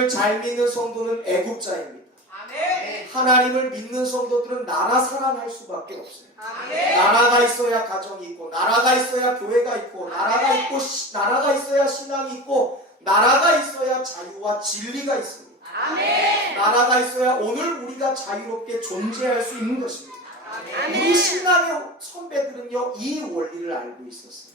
예수를 잘 믿는 성도는 애국자입니다. 아멘. 하나님을 믿는 성도들은 나라 사랑할 수밖에 없어요. 아멘. 나라가 있어야 가정이 있고, 나라가 있어야 교회가 있고, 나라가 있어야 신앙이 있고, 나라가 있어야 자유와 진리가 있습니다. 아멘. 나라가 있어야 오늘 우리가 자유롭게 존재할 수 있는 것입니다. 우리 신앙의 선배들은요, 이 원리를 알고 있었어요.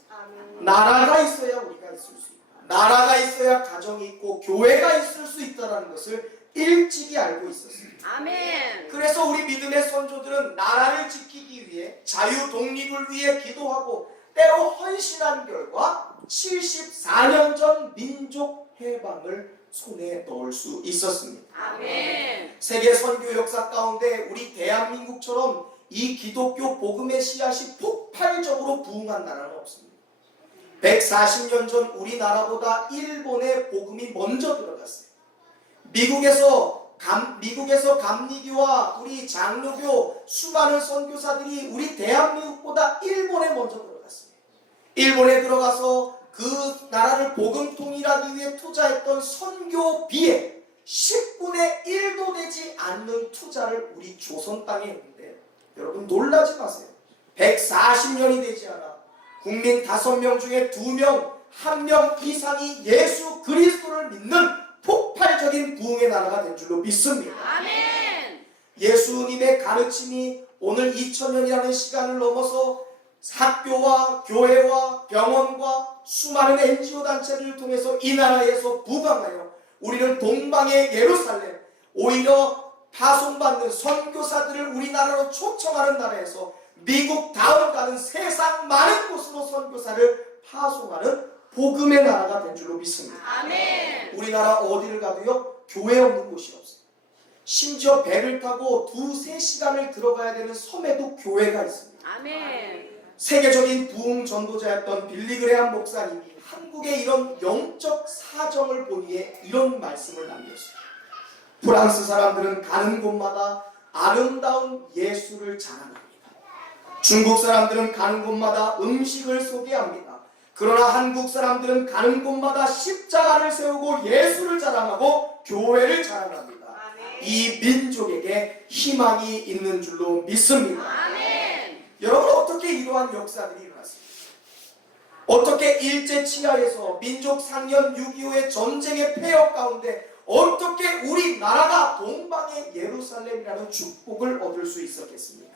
나라가 있어야 우리가 있을 수 있다. 나라가 있어야 가정이 있고 교회가 있을 수 있다는 것을 일찍이 알고 있었어요. 아멘. 그래서 우리 믿음의 선조들은 나라를 지키기 위해, 자유 독립을 위해 기도하고 때로 헌신한 결과 74년 전 민족 해방을 손에 넣을 수 있었습니다. 아멘. 세계 선교 역사 가운데 우리 대한민국처럼 이 기독교 복음의 씨앗이 폭발적으로 부흥한 나라는 없습니다. 140년 전 우리나라보다 일본의 복음이 먼저 들어갔어요. 미국에서 감리교와 우리 장로교 수많은 선교사들이 우리 대한민국보다 일본에 먼저 들어갔어요. 일본에 들어가서 그 나라를 복음 통일하기 위해 투자했던 선교비에 10분의 1도 되지 않는 투자를 우리 조선 땅에 했는데, 여러분 놀라지 마세요. 140년이 되지 않아 국민 5명 중에 2명, 1명 이상이 예수 그리스도를 믿는 폭발적인 부흥의 나라가 된 줄로 믿습니다. 아멘. 예수님의 가르침이 오늘 2000년이라는 시간을 넘어서 학교와 교회와 병원과 수많은 NGO 단체를 통해서 이 나라에서 부강하여 우리는 동방의 예루살렘, 오히려 파송받는 선교사들을 우리나라로 초청하는 나라에서 미국 다음 가는 세상 많은 곳으로 선교사를 파송하는 복음의 나라가 된 줄로 믿습니다. 아멘. 우리나라 어디를 가도요, 교회 없는 곳이 없어요. 심지어 배를 타고 2-3시간을 들어가야 되는 섬에도 교회가 있습니다. 아멘. 세계적인 부흥 전도자였던 빌리그레함 목사님이 한국의 이런 영적 사정을 보기에 이런 말씀을 남겼어요. 프랑스 사람들은 가는 곳마다 아름다운 예수를 자랑합니다. 중국 사람들은 가는 곳마다 음식을 소개합니다. 그러나 한국 사람들은 가는 곳마다 십자가를 세우고 예수를 자랑하고 교회를 자랑합니다. 이 민족에게 희망이 있는 줄로 믿습니다. 아멘. 여러분, 어떻게 이러한 역사들이 일어났습니까? 어떻게 일제 치하에서 민족 상년 6.25의 전쟁의 폐허 가운데 어떻게 우리나라가 동방의 예루살렘이라는 축복을 얻을 수 있었겠습니까?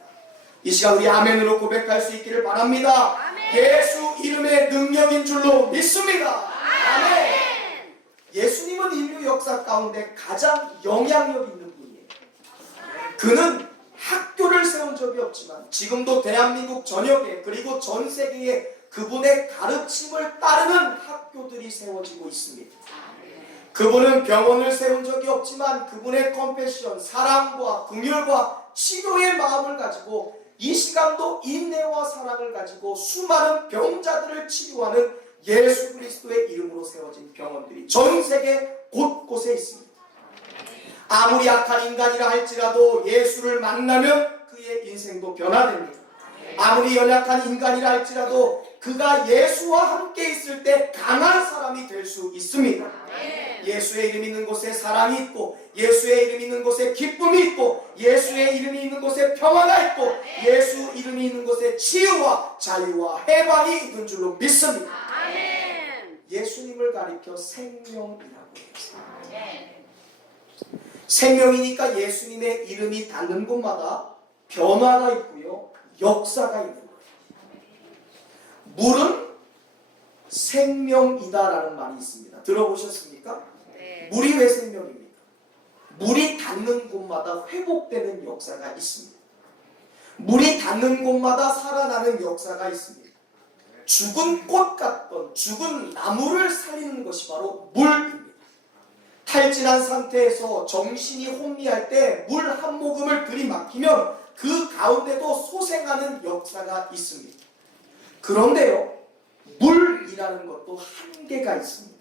이 시간 우리 아멘으로 고백할 수 있기를 바랍니다. 아멘. 예수 이름의 능력인 줄로 믿습니다. 아멘. 예수님은 인류 역사 가운데 가장 영향력 있는 분이에요. 그는 학교를 세운 적이 없지만 지금도 대한민국 전역에, 그리고 전 세계에 그분의 가르침을 따르는 학교들이 세워지고 있습니다. 그분은 병원을 세운 적이 없지만 그분의 컴패션, 사랑과 긍휼과 치료의 마음을 가지고 이 시간도 인내와 사랑을 가지고 수많은 병자들을 치료하는 예수 그리스도의 이름으로 세워진 병원들이 전 세계 곳곳에 있습니다. 아무리 악한 인간이라 할지라도 예수를 만나면 그의 인생도 변화됩니다. 아무리 연약한 인간이라 할지라도 그가 예수와 함께 있을 때 강한 사람이 될 수 있습니다. 예수의 이름 있는 곳에 사랑이 있고, 예수의 이름 있는 곳에 기쁨이 있고, 예수의 이름이 있는 곳에 평화가 있고, 예수 이름이 있는 곳에 치유와 자유와 해방이 있는 줄로 믿습니다. 예수님을 가리켜 생명이라고 했습니다. 생명이니까 예수님의 이름이 닿는 곳마다 변화가 있고요, 역사가 있는 거예요. 물은 생명이다라는 말이 있습니다. 들어보셨습니까? 네. 물이 왜 생명입니까? 물이 닿는 곳마다 회복되는 역사가 있습니다. 물이 닿는 곳마다 살아나는 역사가 있습니다. 죽은 꽃 같던 죽은 나무를 살리는 것이 바로 물입니다. 탈진한 상태에서 정신이 혼미할 때 물 한 모금을 들이마시면 그 가운데도 소생하는 역사가 있습니다. 그런데요, 물이라는 것도 한계가 있습니다.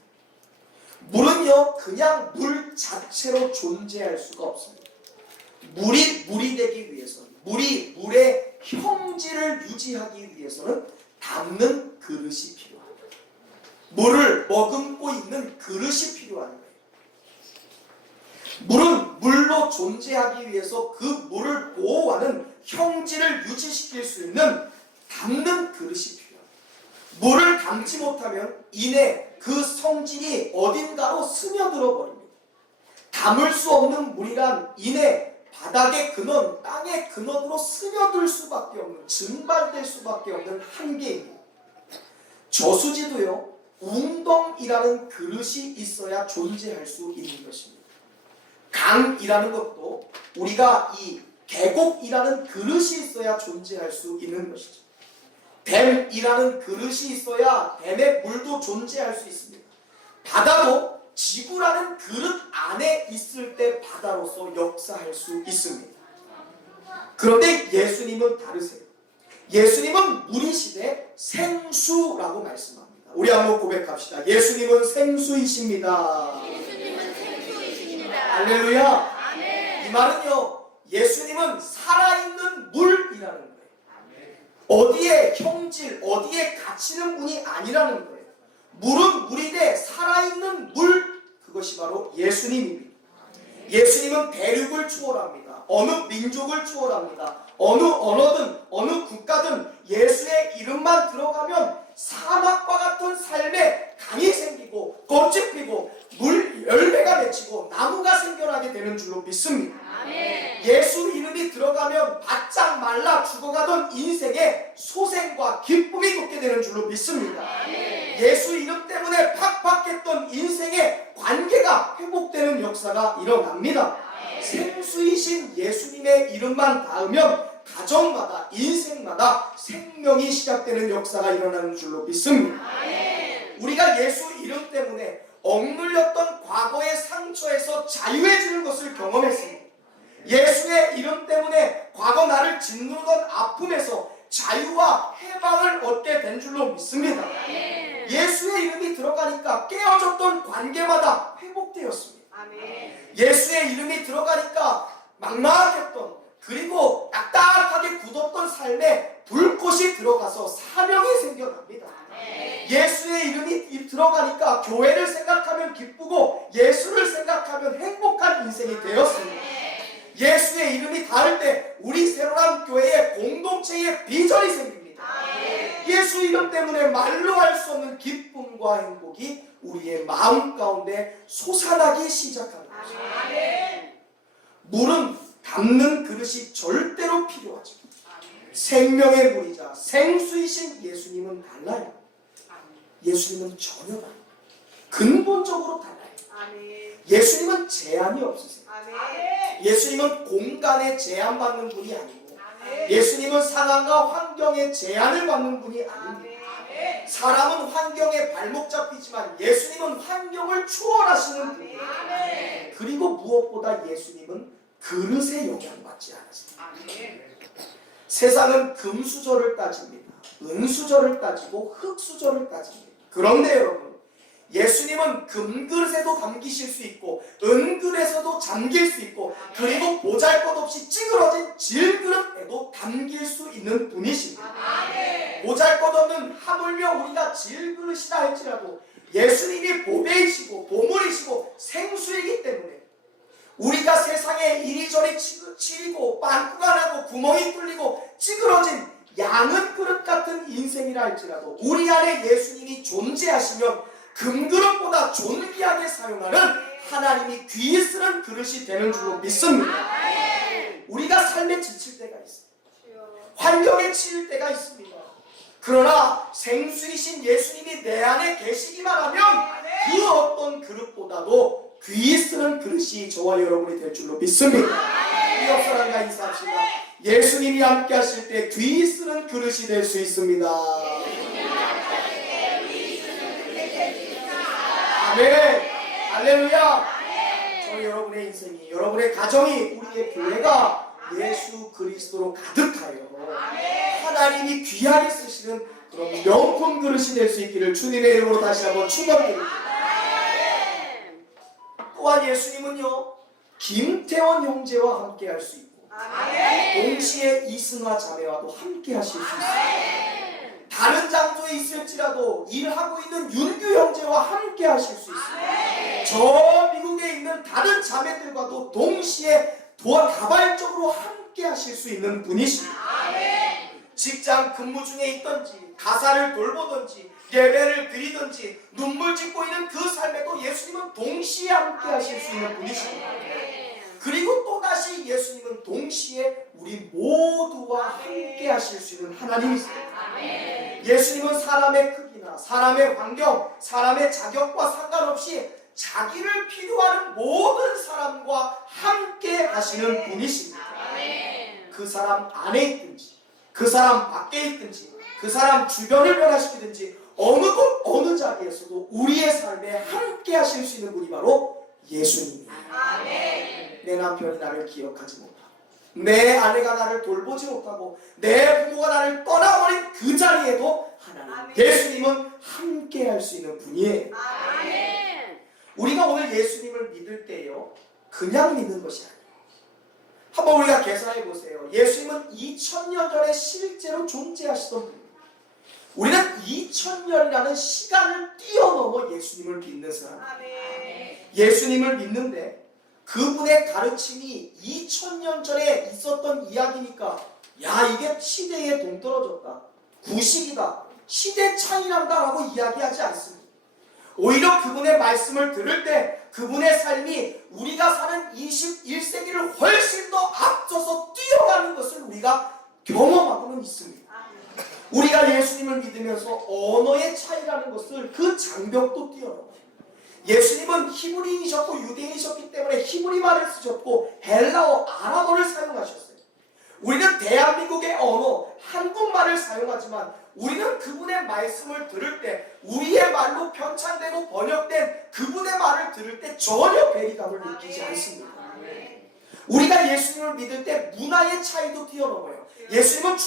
물은요, 그냥 물 자체로 존재할 수가 없습니다. 물이 되기 위해서는, 물이 물의 형질을 유지하기 위해서는 담는 그릇이 필요합니다. 물을 머금고 있는 그릇이 필요한 거예요. 그대로 존재하기 위해서 그 물을 보호하는 형질을 유지시킬 수 있는 담는 그릇이 필요합니다. 물을 담지 못하면 이내 그 성질이 어딘가로 스며들어 버립니다. 담을 수 없는 물이란 이내 바닥의 근원, 땅의 근원으로 스며들 수밖에 없는, 증발될 수밖에 없는 한계입니다. 저수지도요, 웅덩이라는 그릇이 있어야 존재할 수 있는 것입니다. 강이라는 것도 우리가 이 계곡이라는 그릇이 있어야 존재할 수 있는 것이죠. 댐이라는 그릇이 있어야 댐의 물도 존재할 수 있습니다. 바다도 지구라는 그릇 안에 있을 때 바다로서 역사할 수 있습니다. 그런데 예수님은 다르세요. 예수님은 물이시되 생수라고 말씀합니다. 우리 한번 고백합시다. 예수님은 생수이십니다. 예수님은 생수이십니다. 할렐루야. 아멘. 이 말은요, 예수님은 살아있는 물이라는 거예요. 어디에 형질, 어디에 갇히는 분이 아니라는 거예요. 물은 물이되 살아있는 물, 그것이 바로 예수님입니다. 예수님은 대륙을 초월합니다. 어느 민족을 초월합니다. 어느 언어든 어느 국가든 예수의 이름만 들어가면 사막과 같은 삶에 강이 생기고 꽃이 피고 물 열매가 맺히고 나무가 생겨나게 되는 줄로 믿습니다. 아멘. 예수 이름이 들어가면 바짝 말라 죽어가던 인생에 소생과 기쁨이 돋게 되는 줄로 믿습니다. 아멘. 예수 이름 때문에 팍팍했던 인생의 관계가 회복되는 역사가 일어납니다. 생수이신 예수님의 이름만 닿으면 가정마다 인생마다 생명이 시작되는 역사가 일어나는 줄로 믿습니다. 아멘. 우리가 예수 이름 때문에 억눌렸던 과거의 상처에서 자유해지는 것을 경험했습니다. 예수의 이름 때문에 과거 나를 짓누르던 아픔에서 자유와 해방을 얻게 된 줄로 믿습니다. 아멘. 예수의 이름이 들어가니까 깨어졌던 관계마다 회복되었습니다. 아멘. 예수의 이름이 들어가니까 막막했던, 그리고 딱딱하게 굳었던 삶에 불꽃이 들어가서 사명이 생겨납니다. 예수의 이름이 들어가니까 교회를 생각하면 기쁘고 예수를 생각하면 행복한 인생이 되었습니다. 예수의 이름이 닿을 때 우리 새로운 교회의 공동체의 비전이 생깁니다. 예수 이름 때문에 말로 할 수 없는 기쁨과 행복이 우리의 마음 가운데 솟아나기 시작합니다. 물은 담는 그릇이 절대로 필요하죠. 생명의 물이자 생수이신 예수님은 달라요. 예수님은 전혀 달라요. 근본적으로 달라요. 예수님은 제한이 없으세요. 예수님은 공간에 제한받는 분이 아니고 예수님은 상황과 환경에 제한을 받는 분이 아닙니다. 사람은 환경에 발목 잡히지만 예수님은 환경을 초월하시는 분이에요. 그리고 무엇보다 예수님은 그릇에 영향받지 않으세요. 세상은 금수저를 따집니다. 은수저를 따지고 흙수저를 따집니다. 그런데 여러분, 예수님은 금그릇에도 담기실 수 있고 은그릇에도 잠길 수 있고 그리고 보잘것없이 찌그러진 질그릇에도 담길 수 있는 분이십니다. 보잘것없는 하물며 우리가 질그릇이라 할지라도 예수님이 보배이시고 보물이시고 생수이기 때문에 우리가 세상에 이리저리 치이고 빵꾸가 나고 구멍이 뚫리고 찌그러진 양은 그릇 같은 인생이라 할지라도 우리 안에 예수님이 존재하시면 금그릇보다 존귀하게 사용하는 하나님이 귀히 쓰는 그릇이 되는 줄로 믿습니다. 우리가 삶에 지칠 때가 있습니다. 환경에 치일 때가 있습니다. 그러나 생수이신 예수님이 내 안에 계시기만 하면 그 어떤 그릇보다도 귀히 쓰는 그릇이 저와 여러분이 될 줄로 믿습니다. 우리 옆 사람과 인사합시다. 예수님이 함께 하실 때 귀히 쓰는 그릇이 될 수 있습니다. 아멘. 할렐루야. 저희 여러분의 인생이, 여러분의 가정이, 우리의 교회가 예수 그리스도로 가득하여 하나님이 귀하게 쓰시는 그런 명품 그릇이 될 수 있기를 주님의 이름으로 다시 한번 축원드립니다. 또한 예수님은요, 김태원 형제와 함께 할 수 있고 동시에 이승화 자매와도 함께 하실 수 있습니다. 다른 장소에 있을지라도 일하고 있는 윤규 형제와 함께 하실 수 있습니다. 저 미국에 있는 다른 자매들과도 동시에 다발적으로 함께 하실 수 있는 분이십니다. 직장 근무 중에 있든지 가사를 돌보든지 예배를 드리든지 눈물 짓고 있는 그 삶에도 예수님은 동시에 함께 하실 수 있는 분이십니다. 그리고 또다시 예수님은 동시에 우리 모두와 함께 하실 수 있는 하나님이십니다. 예수님은 사람의 크기나 사람의 환경, 사람의 자격과 상관없이 자기를 필요하는 모든 사람과 함께 하시는 분이십니다. 그 사람 안에 있든지 그 사람 밖에 있든지 그 사람 주변을 변화시키든지 어느 곳 어느 자리에서도 우리의 삶에 함께 하실 수 있는 분이 바로 예수님입니다. 내 남편이 나를 기억하지 못하고 내 아내가 나를 돌보지 못하고 내 부모가 나를 떠나버린 그 자리에도 하나님 예수님은 함께 할 수 있는 분이에요. 우리가 오늘 예수님을 믿을 때요 그냥 믿는 것이 아니에요. 한번 우리가 계산해 보세요. 예수님은 2000년 전에 실제로 존재하시던 분입니다. 우리는 2000년이라는 시간을 뛰어넘어 예수님을 믿는 사람. 예수님을 믿는데 그분의 가르침이 2000년 전에 있었던 이야기니까 야 이게 시대에 동떨어졌다, 구식이다, 시대 차이난다 라고 이야기하지 않습니다. 오히려 그분의 말씀을 들을 때 그분의 삶이 우리가 사는 21세기를 훨씬 더 앞서서 뛰어가는 것을 우리가 경험하고는 있습니다. 우리가 예수님을 믿으면서 언어의 차이라는 것을 그 장벽도 뛰어넘어요. 예수님은 히브리인이셨고 유대인이셨기 때문에 히브리 말을 쓰셨고 헬라어, 아랍어를 사용하셨어요. 우리는 대한민국의 언어, 한국말을 사용하지만 우리는 그분의 말씀을 들을 때 우리의 말로 편찬되고 번역된 그분의 말을 들을 때 전혀 괴리감을 느끼지 않습니다. 우리가 예수님을 믿을 때 문화의 차이도 뛰어넘어요. 예수님은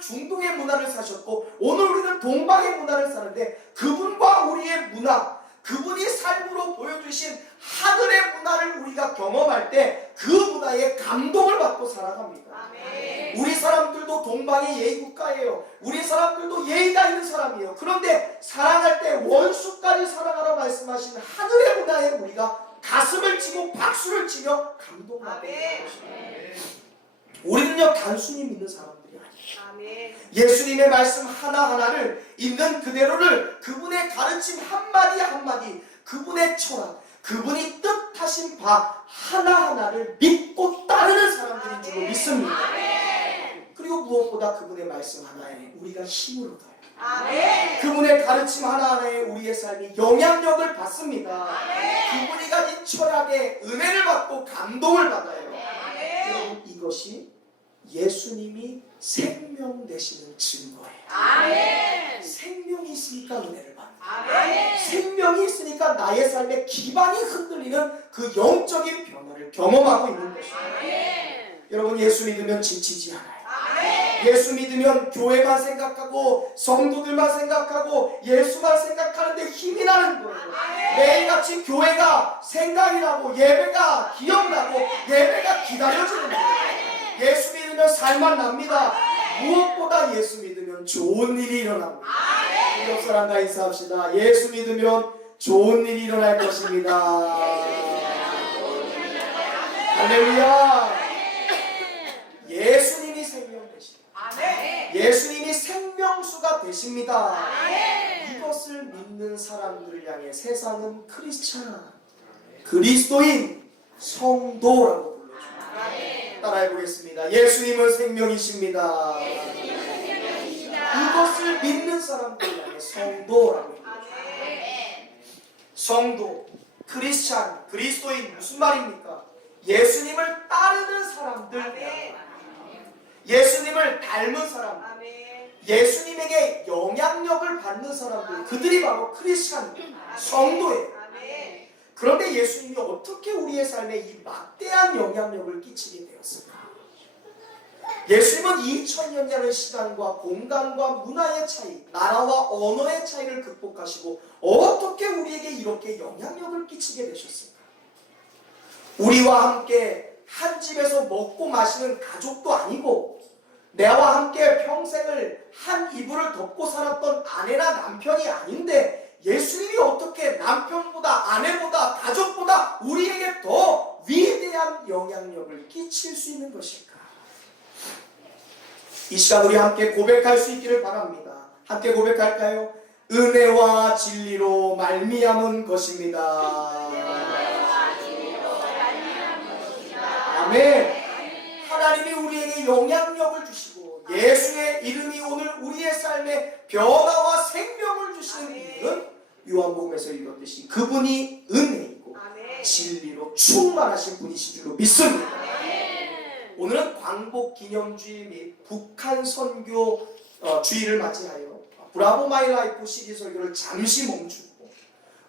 중동의 문화를 사셨고 오늘 우리는 동방의 문화를 사는데 그분과 우리의 문화, 그분이 삶으로 보여주신 하늘의 문화를 우리가 경험할 때 그 문화에 감동을 받고 살아갑니다. 우리 사람들도 동방의 예의국가예요. 우리 사람들도 예의가 있는 사람이에요. 그런데 사랑할 때 원수까지 사랑하라 말씀하신 하늘의 문화에 우리가 가슴을 치고 박수를 치며 감동받고 있는 것입니다. 우리는요 단순히 믿는 사람들이 아니에요. 예수님의 말씀 하나하나를 있는 그대로를 그분의 가르침 한마디 한마디, 그분의 철학, 그분이 뜻하신 바 하나하나를 믿고 따르는 사람들인 줄로 믿습니다. 그리고 무엇보다 그분의 말씀 하나에 우리가 힘을 얻어요. 그분의 가르침 하나하나에 우리의 삶이 영향력을 받습니다. 그분이 가진 철학에 은혜를 받고 감동을 받아요. 여러분 이것이 예수님이 생명 되시는 증거예요. 생명이 있으니까 은혜를 받는 거예요. 생명이 있으니까 나의 삶의 기반이 흔들리는 그 영적인 변화를 경험하고 있는 것입니다. 여러분 예수 믿으면 지치지 않아요. 예수 믿으면 교회만 생각하고 성도들만 생각하고 예수만 생각하는데 힘이 나는 거예요. 매일같이 교회가 생각이 나고 예배가 기억나고 예배가 기다려지는 거예요. 예수 믿으면 살만 납니다. 무엇보다 예수 믿으면 좋은 일이 일어납니다. 우리 옆 사람과 인사합시다. 예수 믿으면 좋은 일이 일어날 것입니다. 할렐루야. 예수님이 생명 되십니다. 예수님이 생명수가 되십니다. 이것을 믿는 사람들을 향해 세상은 크리스찬, 그리스도인, 성도라고 불러줍니다. 따라해보겠습니다. 예수님은 생명이십니다. 이것을 믿는 사람들 향해 성도라고 합니다. 성도, 크리스찬, 그리스도인 무슨 말입니까? 예수님을 따르는 사람들, 예수님을 닮은 사람, 예수님에게 영향력을 받는 사람들, 그들이 바로 크리스찬, 성도예요. 그런데 예수님이 어떻게 우리의 삶에 이 막대한 영향력을 끼치게 되었을까? 예수님은 2000년이라는 시간과 공간과 문화의 차이, 나라와 언어의 차이를 극복하시고 어떻게 우리에게 이렇게 영향력을 끼치게 되셨을까? 우리와 함께 한 집에서 먹고 마시는 가족도 아니고 나와 함께 평생을 한 이불을 덮고 살았던 아내나 남편이 아닌데 예수님이 어떻게 남편보다 아내보다 가족보다 우리에게 더 위대한 영향력을 끼칠 수 있는 것일까? 이 시간 우리 함께 고백할 수 있기를 바랍니다. 함께 고백할까요? 은혜와 진리로 말미암은 것입니다. 아멘. 하나님이 우리에게 영향력을 주시고 예수의 이름이 오늘 우리의 삶에 변화와 생명을 주시는 이유는 요한복음에서 읽었듯이 그분이 은혜이고 진리로 충만하신 분이신 줄로 믿습니다. 오늘은 광복 기념주의 및 북한 선교 주의를 맞이하여 브라보 마이 라이프 시리즈 설교를 잠시 멈추고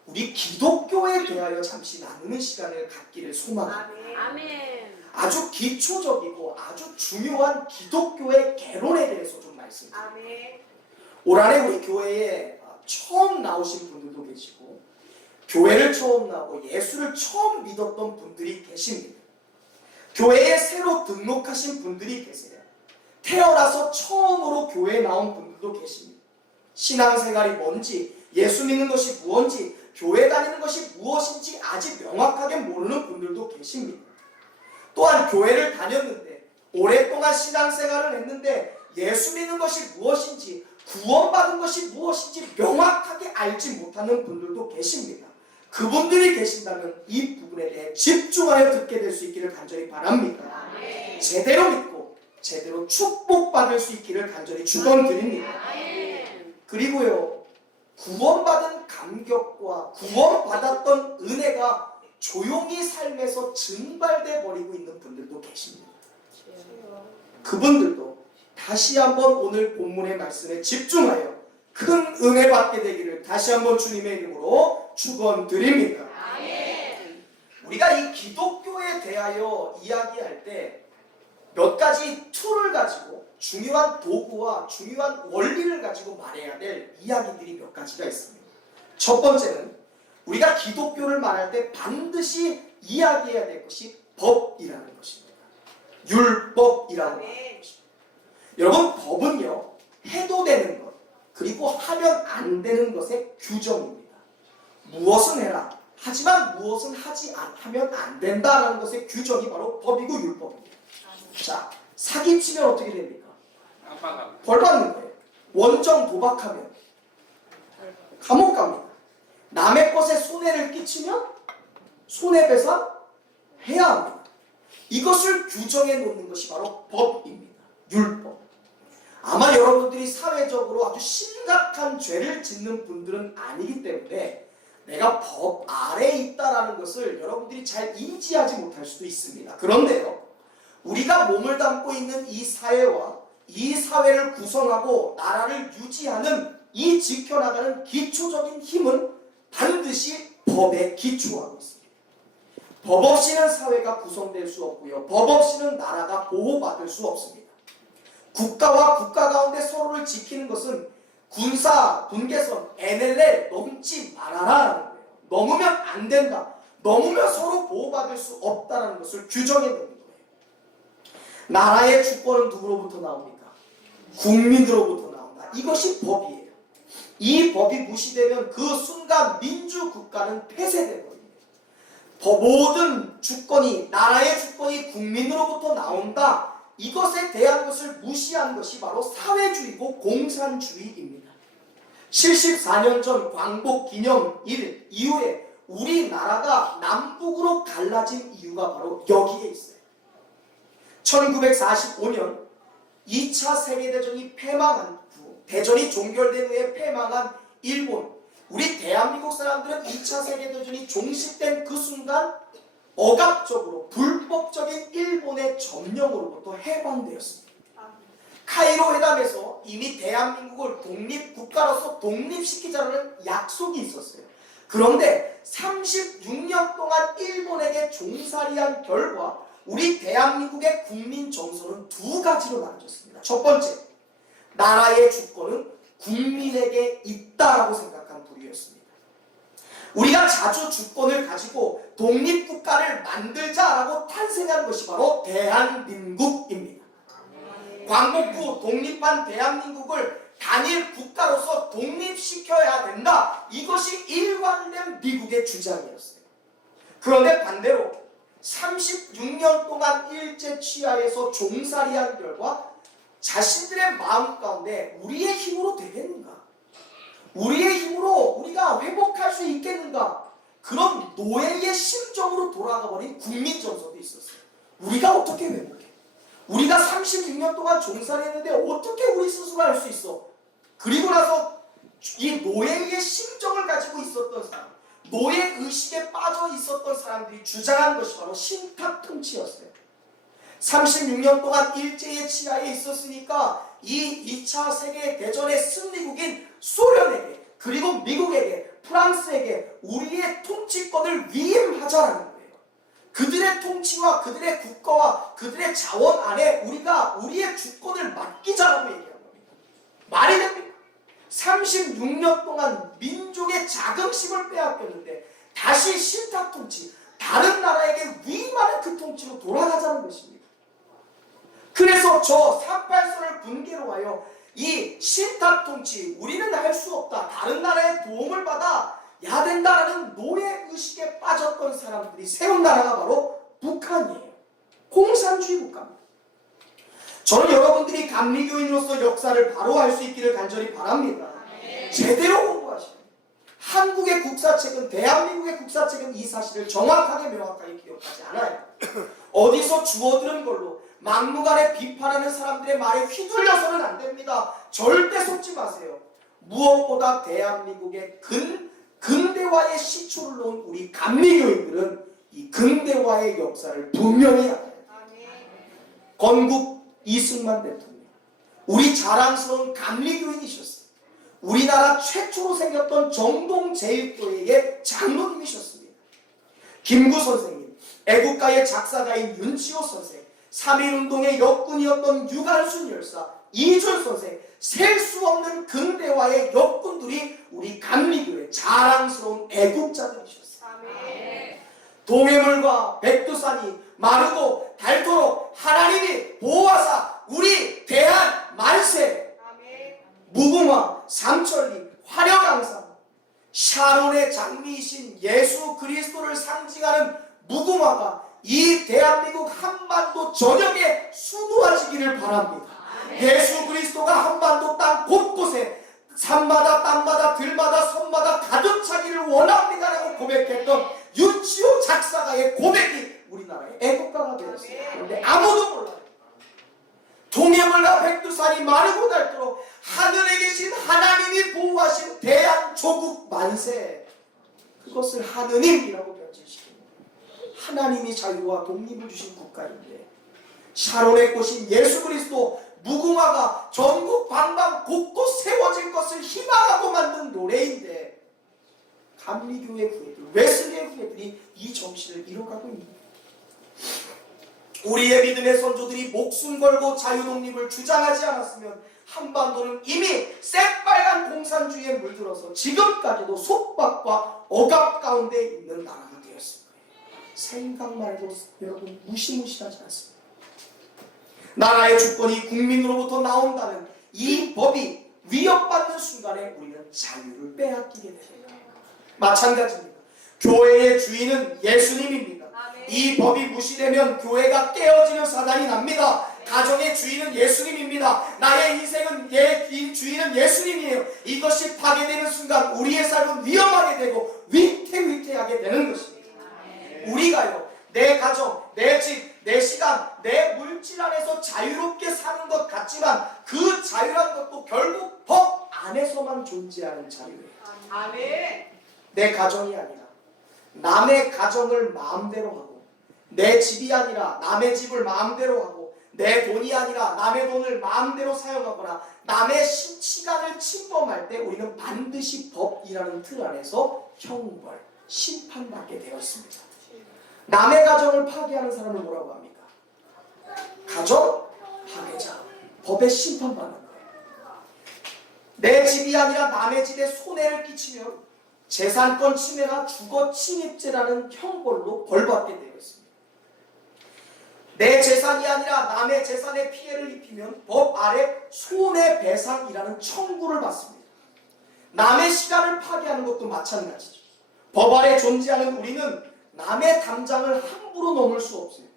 우리 기독교에 대하여 잠시 나누는 시간을 갖기를 소망합니다. 아멘. 아주 기초적이고 아주 중요한 기독교의 개론에 대해서 좀 말씀드립니다. 올 한해 우리 교회에 처음 나오신 분들도 계시고 교회를 처음 나오고 예수를 처음 믿었던 분들이 계십니다. 교회에 새로 등록하신 분들이 계세요. 태어나서 처음으로 교회에 나온 분들도 계십니다. 신앙생활이 뭔지, 예수 믿는 것이 무엇인지, 교회 다니는 것이 무엇인지 아직 명확하게 모르는 분들도 계십니다. 또한 교회를 다녔는데 오랫동안 신앙생활을 했는데 예수 믿는 것이 무엇인지, 구원받은 것이 무엇인지 명확하게 알지 못하는 분들도 계십니다. 그분들이 계신다면 이 부분에 대해 집중하여 듣게 될 수 있기를 간절히 바랍니다. 제대로 믿고 제대로 축복받을 수 있기를 간절히 축원드립니다. 그리고요, 구원받은 감격과 구원받았던 은혜가 조용히 삶에서 증발돼 버리고 있는 분들도 계십니다. 그분들도 다시 한번 오늘 본문의 말씀에 집중하여 큰 은혜 받게 되기를 다시 한번 주님의 이름으로 축원드립니다. 우리가 이 기독교에 대하여 이야기할 때 몇 가지 툴을 가지고 중요한 도구와 중요한 원리를 가지고 말해야 될 이야기들이 몇 가지가 있습니다. 첫 번째는 우리가 기독교를 말할 때 반드시 이야기해야 될 것이 법이라는 것입니다. 율법이라는 것입니다. 여러분, 법은요, 해도 되는 것 그리고 하면 안 되는 것의 규정입니다. 무엇은 해라, 하지만 무엇은 하면 안 된다라는 것의 규정이 바로 법이고 율법입니다. 자, 사기치면 어떻게 됩니까? 벌 받는 거예요. 원정 도박하면 감옥 갑니다. 남의 것에 손해를 끼치면 손해배상 해야 합니다. 이것을 규정해 놓는 것이 바로 법입니다. 율법. 아마 여러분들이 사회적으로 아주 심각한 죄를 짓는 분들은 아니기 때문에 내가 법 아래에 있다라는 것을 여러분들이 잘 인지하지 못할 수도 있습니다. 그런데요, 우리가 몸을 담고 있는 이 사회와 이 사회를 구성하고 나라를 유지하는 이 지켜나가는 기초적인 힘은 반드시 법에 기초하고 있습니다. 법 없이는 사회가 구성될 수 없고요, 법 없이는 나라가 보호받을 수 없습니다. 국가와 국가 가운데 서로를 지키는 것은 군사, 분계선, NLL 넘지 말아라라는 거예요. 넘으면 안 된다. 넘으면 서로 보호받을 수 없다는 것을 규정해 놓는 거예요. 나라의 주권은 누구로부터 나옵니까? 국민으로부터 나온다. 이것이 법이에요. 이 법이 무시되면 그 순간 민주국가는 폐쇄되는 겁니다. 모든 주권이, 나라의 주권이 국민으로부터 나온다. 이것에 대한 것을 무시한 것이 바로 사회주의고 공산주의입니다. 74년 전 광복 기념일 이후에 우리나라가 남북으로 갈라진 이유가 바로 여기에 있어요. 1945년 2차 세계대전이 패망한 후, 대전이 종결된 후에 패망한 일본, 우리 대한민국 사람들은 2차 세계대전이 종식된 그 순간 억압적으로 불법적인 일본의 점령으로부터 해방되었습니다. 카이로 회담에서 이미 대한민국을 독립국가로서 독립시키자는 약속이 있었어요. 그런데 36년 동안 일본에게 종살이한 결과 우리 대한민국의 국민 정서는 두 가지로 나눠졌습니다. 첫 번째, 나라의 주권은 국민에게 있다라고 생각한 부류였습니다. 우리가 자주 주권을 가지고 독립국가를 만들자라고 탄생한 것이 바로 대한민국입니다. 광복후 독립한 대한민국을 단일 국가로서 독립시켜야 된다. 이것이 일관된 미국의 주장이었어요. 그런데 반대로 36년 동안 일제 치하에서 종살이한 결과 자신들의 마음 가운데 우리의 힘으로 되겠는가? 우리의 힘으로 우리가 회복할 수 있겠는가? 그런 노예의 심정으로 돌아가 버린 국민정서도 있었어요. 우리가 어떻게 회복해? 우리가 36년 동안 종살이했는데 어떻게 우리 스스로 할 수 있어? 그리고 나서 이 노예의 심정을 가지고 있었던 사람, 노예 의식에 빠져 있었던 사람들이 주장한 것이 바로 신탁통치였어요. 36년 동안 일제의 치하에 있었으니까 이 2차 세계대전의 승리국인 소련에게, 그리고 미국에게, 프랑스에게 우리의 통치권을 위임하자라는 거예요. 그들의 통치와 그들의 국가와 그들의 자원 안에 우리가 우리의 주권을 맡기자라고 얘기한 겁니다. 말이 됩니까? 36년 동안 민족의 자긍심을 빼앗겼는데 다시 신탁통치, 다른 나라에게 위임하는 그 통치로 돌아가자는 것입니다. 그래서 저 38선을 분계로 하여 이 신탁통치, 우리는 할 수 없다, 다른 나라의 도움을 받아 야 된다라는 노예의식에 빠졌던 사람들이 세운 나라가 바로 북한이에요. 공산주의 국가입니다. 저는 여러분들이 감리교인으로서 역사를 바로 알 수 있기를 간절히 바랍니다. 제대로 공부하시면 한국의 국사책은, 대한민국의 국사책은 이 사실을 정확하게 명확하게 기억하지 않아요. 어디서 주워들은 걸로 막무가내 비판하는 사람들의 말에 휘둘려서는 안 됩니다. 절대 속지 마세요. 무엇보다 대한민국의 근대화의 시초를 놓은 우리 감리교인들은 이 근대화의 역사를 분명히 알아요. 건국 이승만 대통령, 우리 자랑스러운 감리교인이셨어요. 우리나라 최초로 생겼던 정동제일교회의 장로님이셨습니다. 김구 선생님, 애국가의 작사가인 윤치호 선생, 3.1운동의 역군이었던 유관순 열사, 이준 선생, 셀 수 없는 근대화의 역군들이 우리 감리교회 자랑스러운 애국자들이셨어요. 동해물과 백두산이 마르고 닳도록 하나님이 보호하사 우리 대한 만세. 무궁화, 삼천리, 화려강산, 샤론의 장미이신 예수 그리스도를 상징하는 무궁화가 이 대한민국 한반도 전역에 수놓아지기를 바랍니다. 예수 그리스도가 한반도 땅 곳곳에 산마다 땅마다 들마다 섬마다 가득 차기를 원합니다라고 고백했던 윤치호 작사가의 고백이 우리나라의 애국가가 되었습니다. 그런데 아무도 몰라요. 동해물과 백두산이 마르고 닳도록 하늘에 계신 하나님이 보호하신 대한조국 만세, 그것을 하느님이라고 변질시킵니다. 하나님이 자유와 독립을 주신 국가인데 샤론의 꽃인 예수 그리스도 무궁화가 전국 방방 곳곳 세워질 것을 희망하고 만든 노래인데 감리교회 후예들, 웨슬리의 후예들이 이 정신을 잃어가고 있습니다. 우리의 믿음의 선조들이 목숨 걸고 자유독립을 주장하지 않았으면 한반도는 이미 새빨간 공산주의에 물들어서 지금까지도 속박과 억압 가운데 있는 나라가 되었을 거예요. 생각만 해도 여러분 무시무시하지 않습니다. 나라의 주권이 국민으로부터 나온다는 이 법이 위협받는 순간에 우리는 자유를 빼앗기게 됩니다. 마찬가지입니다. 교회의 주인은 예수님입니다. 이 법이 무시되면 교회가 깨어지는 사단이 납니다. 가정의 주인은 예수님입니다. 나의 인생은 주인은 예수님이에요. 이것이 파괴되는 순간 우리의 삶은 위험하게 되고 위태위태하게 되는 것입니다. 우리가요, 내 가정, 내 집, 내 시간, 내 물질 안에서 자유롭게 사는 것 같지만 그 자유란 것도 결국 법 안에서만 존재하는 자유예요. 내 가정이 아니라 남의 가정을 마음대로 하고, 내 집이 아니라 남의 집을 마음대로 하고, 내 돈이 아니라 남의 돈을 마음대로 사용하거나 남의 시간을 침범할 때 우리는 반드시 법이라는 틀 안에서 형벌, 심판받게 되어 있습니다. 남의 가정을 파괴하는 사람을 뭐라고 합니까? 가정 파괴자, 법에 심판받는 거예요. 내 집이 아니라 남의 집에 손해를 끼치면 재산권 침해나 주거 침입죄라는 형벌로 벌받게 되어 있습니다. 내 재산이 아니라 남의 재산에 피해를 입히면 법 아래 손해배상이라는 청구를 받습니다. 남의 시간을 파괴하는 것도 마찬가지죠. 법 아래 존재하는 우리는 남의 담장을 함부로 넘을 수 없어요.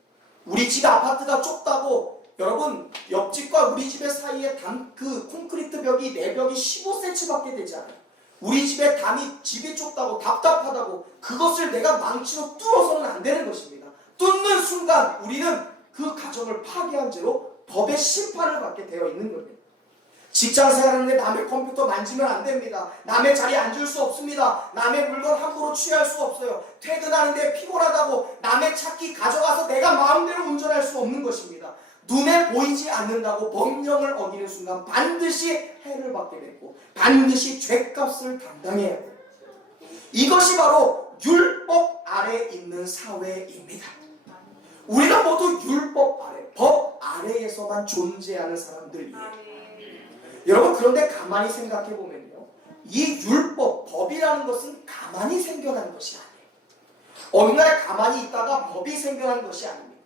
우리 집 아파트가 좁다고 여러분 옆집과 우리 집의 사이에 그 콘크리트 벽이 내벽이 15cm밖에 되지 않아요. 우리 집의 집이 좁다고 답답하다고 그것을 내가 망치로 뚫어서는 안 되는 것입니다. 뚫는 순간 우리는 그 가정을 파괴한 죄로 법의 심판을 받게 되어 있는 겁니다. 직장 생활하는데 남의 컴퓨터 만지면 안 됩니다. 남의 자리에 앉을 수 없습니다. 남의 물건 함부로 취할 수 없어요. 퇴근하는데 피곤하다고 남의 차키 가져가서 내가 마음대로 운전할 수 없는 것입니다. 눈에 보이지 않는다고 법령을 어기는 순간 반드시 해를 받게 되고 반드시 죄값을 담당해야 돼요. 이것이 바로 율법 아래 있는 사회입니다. 우리는 모두 율법 아래, 법 아래에서만 존재하는 사람들이에요. 여러분 그런데 가만히 생각해 보면요, 이 율법, 법이라는 것은 가만히 생겨난 것이 아니에요. 어느 날 가만히 있다가 법이 생겨난 것이 아닙니다.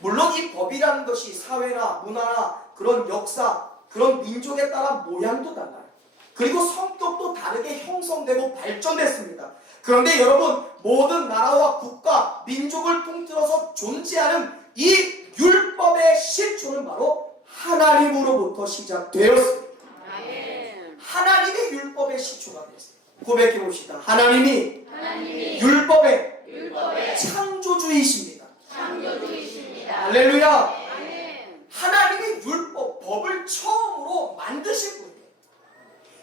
물론 이 법이라는 것이 사회나 문화나 그런 역사, 그런 민족에 따라 모양도 달라요. 그리고 성격도 다르게 형성되고 발전됐습니다. 그런데 여러분 모든 나라와 국가, 민족을 통틀어서 존재하는 이 율법의 시초는 바로 하나님으로부터 시작되었습니다. 하나님의 율법의 시초가 됐어요. 고백해 봅시다. 하나님이 율법의 창조주이십니다. 할렐루야. 하나님이 율법, 법을 처음으로 만드신 분이에요.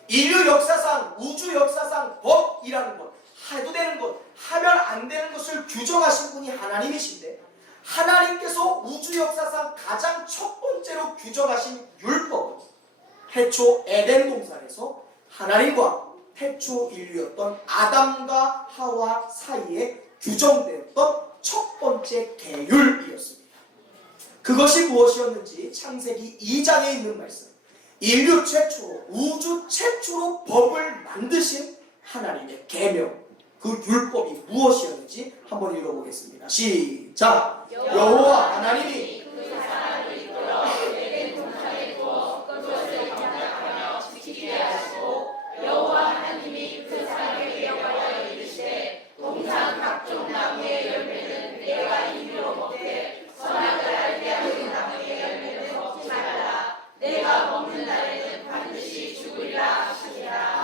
인류 역사상, 우주 역사상 법이라는 것, 해도 되는 것, 하면 안 되는 것을 규정하신 분이 하나님이신데, 하나님께서 우주 역사상 가장 첫 번째로 규정하신 율법은 태초 에덴 동산에서 하나님과 태초 인류였던 아담과 하와 사이에 규정되었던 첫 번째 계율이었습니다. 그것이 무엇이었는지 창세기 2장에 있는 말씀, 인류 최초로, 우주 최초로 법을 만드신 하나님의 계명, 그 율법이 무엇이었는지 한번 읽어보겠습니다. 시작! 여호와 하나님이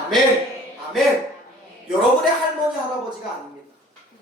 아멘, 아멘. 여러분의 할머니, 할아버지가 아닙니다.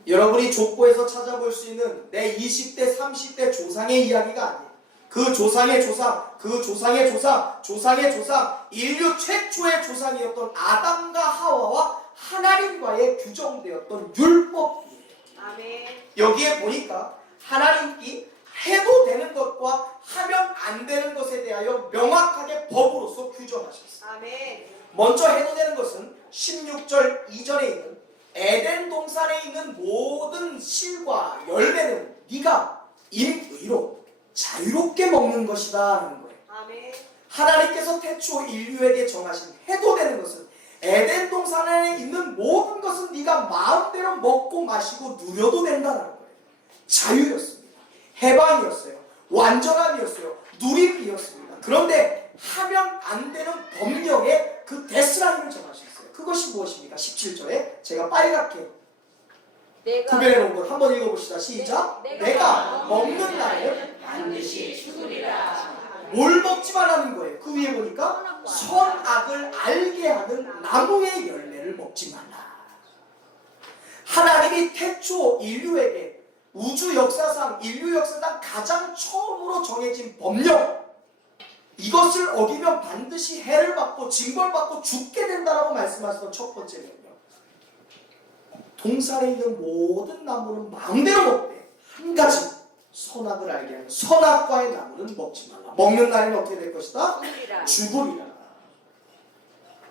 여러분이 족보에서 찾아볼 수 있는 내 20대, 30대 조상의 이야기가 아니에요. 그 조상의 조상, 그 조상의 조상, 조상의 조상, 인류 최초의 조상이었던 아담과 하와와 하나님과의 규정되었던 율법이에요. 아멘. 여기에 보니까 하나님이 해도 되는 것과 하면 안 되는 것에 대하여 명확하게 법으로서 규정하셨어요. 아멘. 먼저 해도 되는 것은 16절 이전에 있는 에덴 동산에 있는 모든 실과 열매는 네가 임의로 자유롭게 먹는 것이다 하는 거예요. 아멘. 하나님께서 태초 인류에게 정하신 해도 되는 것은 에덴 동산에 있는 모든 것은 네가 마음대로 먹고 마시고 누려도 된다는 거예요. 자유였습니다. 해방이었어요. 완전함이었어요. 누림이었습니다. 그런데 하면 안 되는 법령의 그 데스라인을 정하셨어요. 그것이 무엇입니까? 17절에 제가 빨갛게 구별해 놓은 것 한번 읽어봅시다. 시작! 내가 먹는 날에는 반드시 죽으리라. 뭘 먹지 말라는 거예요. 그 위에 보니까 선악을 알게 하는 나무의 열매를 먹지 말라. 하나님이 태초 인류에게 우주 역사상, 인류 역사상 가장 처음으로 정해진 법령, 이것을 어기면 반드시 해를 받고 징벌받고 죽게 된다라고 말씀하셨던 첫 번째 명령. 동산에 있는 모든 나무는 마음대로 먹되 한 가지 선악을 알게 하는 선악과의 나무는 먹지 말라. 먹는 날에는 어떻게 될 것이다? 죽으리라.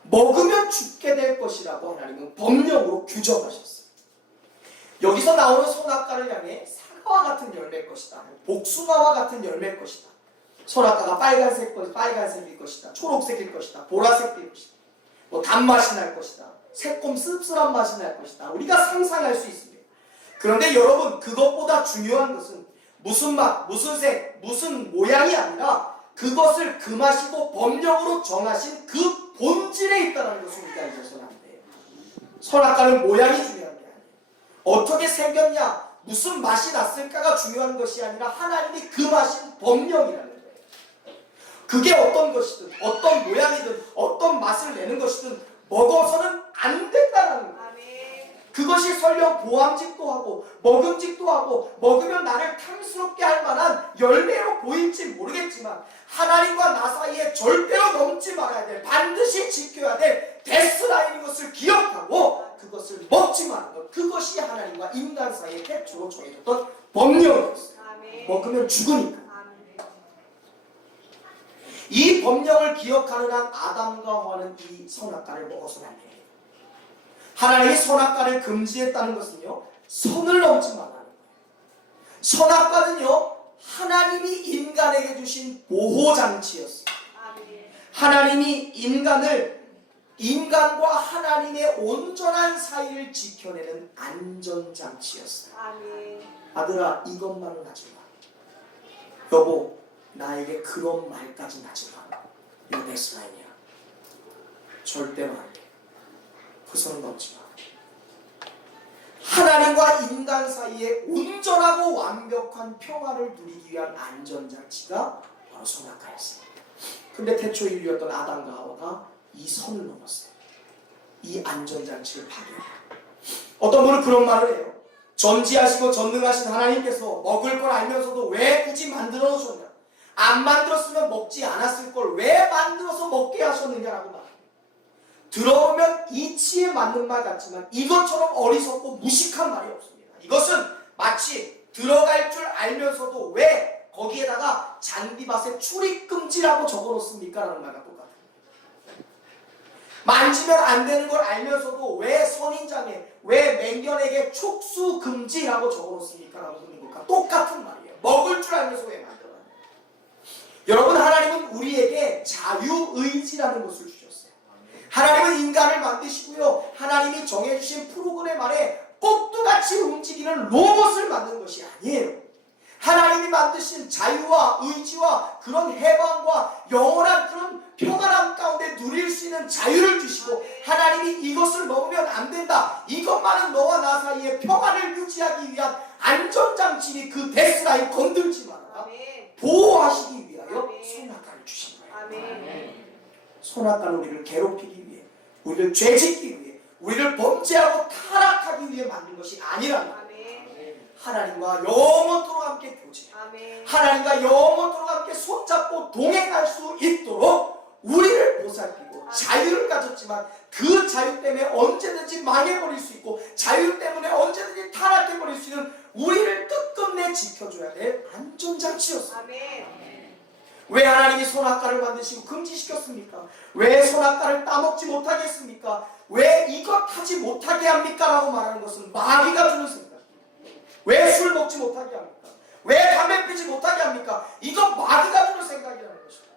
먹으면 죽게 될 것이라고 하나님은 법령으로 규정하셨어요. 여기서 나오는 선악과를 향해 사과와 같은 열매일 것이다. 복숭아와 같은 열매일 것이다. 선악과가 빨간색일 것이다. 초록색일 것이다. 보라색일 것이다. 뭐 단맛이 날 것이다. 새콤 씁쓸한 맛이 날 것이다. 우리가 상상할 수 있습니다. 그런데 여러분, 그것보다 중요한 것은 무슨 맛, 무슨 색, 무슨 모양이 아니라 그것을 금하시고 법령으로 정하신 그 본질에 있다는 것을 우리가 잊어서는 안 돼요. 선악과는 모양이 중요한 게 아니에요. 어떻게 생겼냐, 무슨 맛이 났을까가 중요한 것이 아니라 하나님이 금하신 법령이라는 거예요. 그게 어떤 것이든 어떤 모양이든 어떤 맛을 내는 것이든 먹어서는 안 된다는 거예요. 그것이 설령 보암직도 하고 먹음직도 하고 먹으면 나를 탐스럽게 할 만한 열매로 보일지 모르겠지만 하나님과 나 사이에 절대로 넘지 말아야 될, 반드시 지켜야 될 데스라인인 것을 기억하고 그것을 먹지 말는 것, 그것이 하나님과 인간 사이에 태초로 정해졌던 법령이었어요. 먹으면 죽으니까. 이 법령을 기억하는 한 아담과 하와는 이 선악과를 먹어서는 안 돼요. 하나님이 선악과를 금지했다는 것은요, 선을 넘지 말라는 거예요. 선악과는요, 하나님이 인간에게 주신 보호장치였어요. 하나님이 인간과 하나님의 온전한 사이를 지켜내는 안전장치였어요. 아들아, 이것만은 하지 마. 여보, 나에게 그런 말까지는 하지 마. 이거 내 스라임이야. 절대로 안 돼. 그 선을 넘지 마. 하나님과 인간 사이에 온전하고 완벽한 평화를 누리기 위한 안전장치가 바로 선악과였어요. 근데 태초 인류였던 아담과 하와가 이 선을 넘었어요. 이 안전장치를 파괴해요. 어떤 분은 그런 말을 해요. 전지하시고 전능하신 하나님께서 먹을 걸 알면서도 왜 굳이 만들어 놓으셨냐? 안 만들었으면 먹지 않았을 걸 왜 만들어서 먹게 하셨느냐라고 말합니다. 들어보면 이치에 맞는 말 같지만 이것처럼 어리석고 무식한 말이 없습니다. 이것은 마치 들어갈 줄 알면서도 왜 거기에다가 잔디밭에 출입금지라고 적어놓습니까? 라는 말과 똑같아요. 만지면 안 되는 걸 알면서도 왜 선인장에, 왜 맹견에게 촉수금지라고 적어놓습니까? 라고 묻는 것과 똑같은 말이에요. 먹을 줄 알면서 왜 만들어요? 여러분, 하나님은 우리에게 자유의지라는 것을 주셨어요. 하나님은 인간을 만드시고요, 하나님이 정해주신 프로그램 안에 꼭두같이 움직이는 로봇을 만든 것이 아니에요. 하나님이 만드신 자유와 의지와 그런 해방과 영원한 그런 평안함 가운데 누릴 수 있는 자유를 주시고, 하나님이 이것을 먹으면 안 된다, 이것만은 너와 나 사이에 평안을 유지하기 위한 안전장치니 그 데스라인 건들지 말아라, 보호하시기 위하여 선악과를 주신 거예요. 선악과는 우리를 괴롭히기 위해, 우리를 죄짓기 위해, 우리를 범죄하고 타락하기 위해 만든 것이 아니라는 거예요. 하나님과 영원토록 함께 교제, 하나님과 영원토록 함께 손잡고 동행할 수 있도록 우리를 보살피고 자유를 가졌지만 그 자유 때문에 언제든지 망해버릴 수 있고 자유 때문에 언제든지 타락해버릴 수 있는 우리를 끝끝내 지켜줘야 될 안전장치였어요. 왜 하나님이 선악과를 만드시고 금지시켰습니까? 왜 선악과를 따먹지 못하게 했습니까? 왜 이것 하지 못하게 합니까? 라고 말하는 것은 마귀가 주는 생각. 왜 술 먹지 못하게 합니까? 왜 담배 피지 못하게 합니까? 이거 마귀가 주는 생각이라는 것입니다.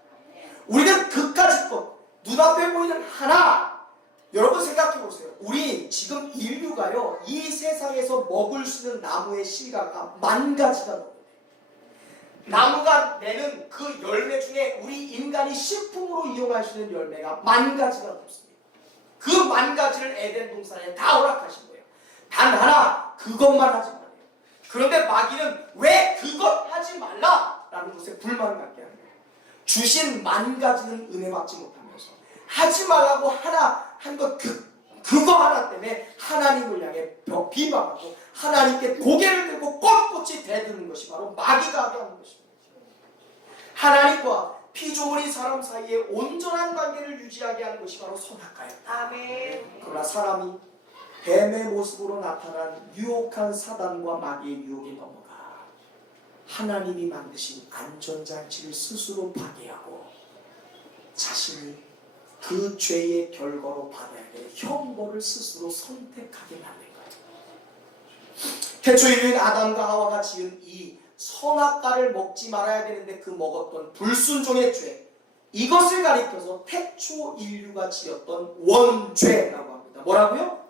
우리는 그까짓 것, 눈앞에 보이는 하나. 여러분 생각해 보세요. 우리 지금 인류가요, 이 세상에서 먹을 수 있는 나무의 실과가 10,000가지가 넘어요. 나무가 내는 그 열매 중에 우리 인간이 식품으로 이용할 수 있는 열매가 10,000가지가 넘습니다. 그 10,000가지를 에덴 동산에 다 허락하신 거예요. 단 하나, 그것만 하지 말아요. 그런데 마귀는 왜 그것 하지 말라라는 것에 불만을 갖게 합니다. 주신 10,000가지는 은혜 받지 못하면서 하지 말라고 하나 한 것, 그거 하나 때문에 하나님을 향해 비방하고 하나님께 고개를 들고 꼿꼿이 대드는 것이 바로 마귀가 하게 하는 것입니다. 하나님과 피조물인 사람 사이에 온전한 관계를 유지하게 하는 것이 바로 선악과예요. 그러나 사람이 뱀의 모습으로 나타난 유혹한 사단과 마귀의 유혹에 넘어가 하나님이 만드신 안전장치를 스스로 파괴하고 자신이 그 죄의 결과로 받아야 될 형벌을 스스로 선택하게 만든 거예요. 태초 인류인 아담과 하와가 지은 이 선악과를 먹지 말아야 되는데 그 먹었던 불순종의 죄, 이것을 가리켜서 태초 인류가 지었던 원죄라고 합니다. 뭐라고요?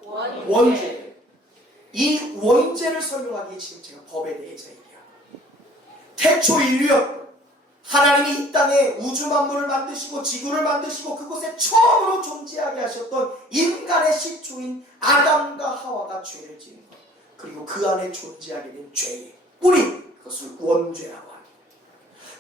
원죄. 이 원죄를 설명하기에 지금 제가 법에 대해서 얘기합니다. 태초 인류였고 하나님이 이 땅에 우주 만물을 만드시고 지구를 만드시고 그곳에 처음으로 존재하게 하셨던 인간의 시초인 아담과 하와가 죄를 지은 것, 그리고 그 안에 존재하게 된 죄의 뿌리, 그것을 원죄라고 합니다.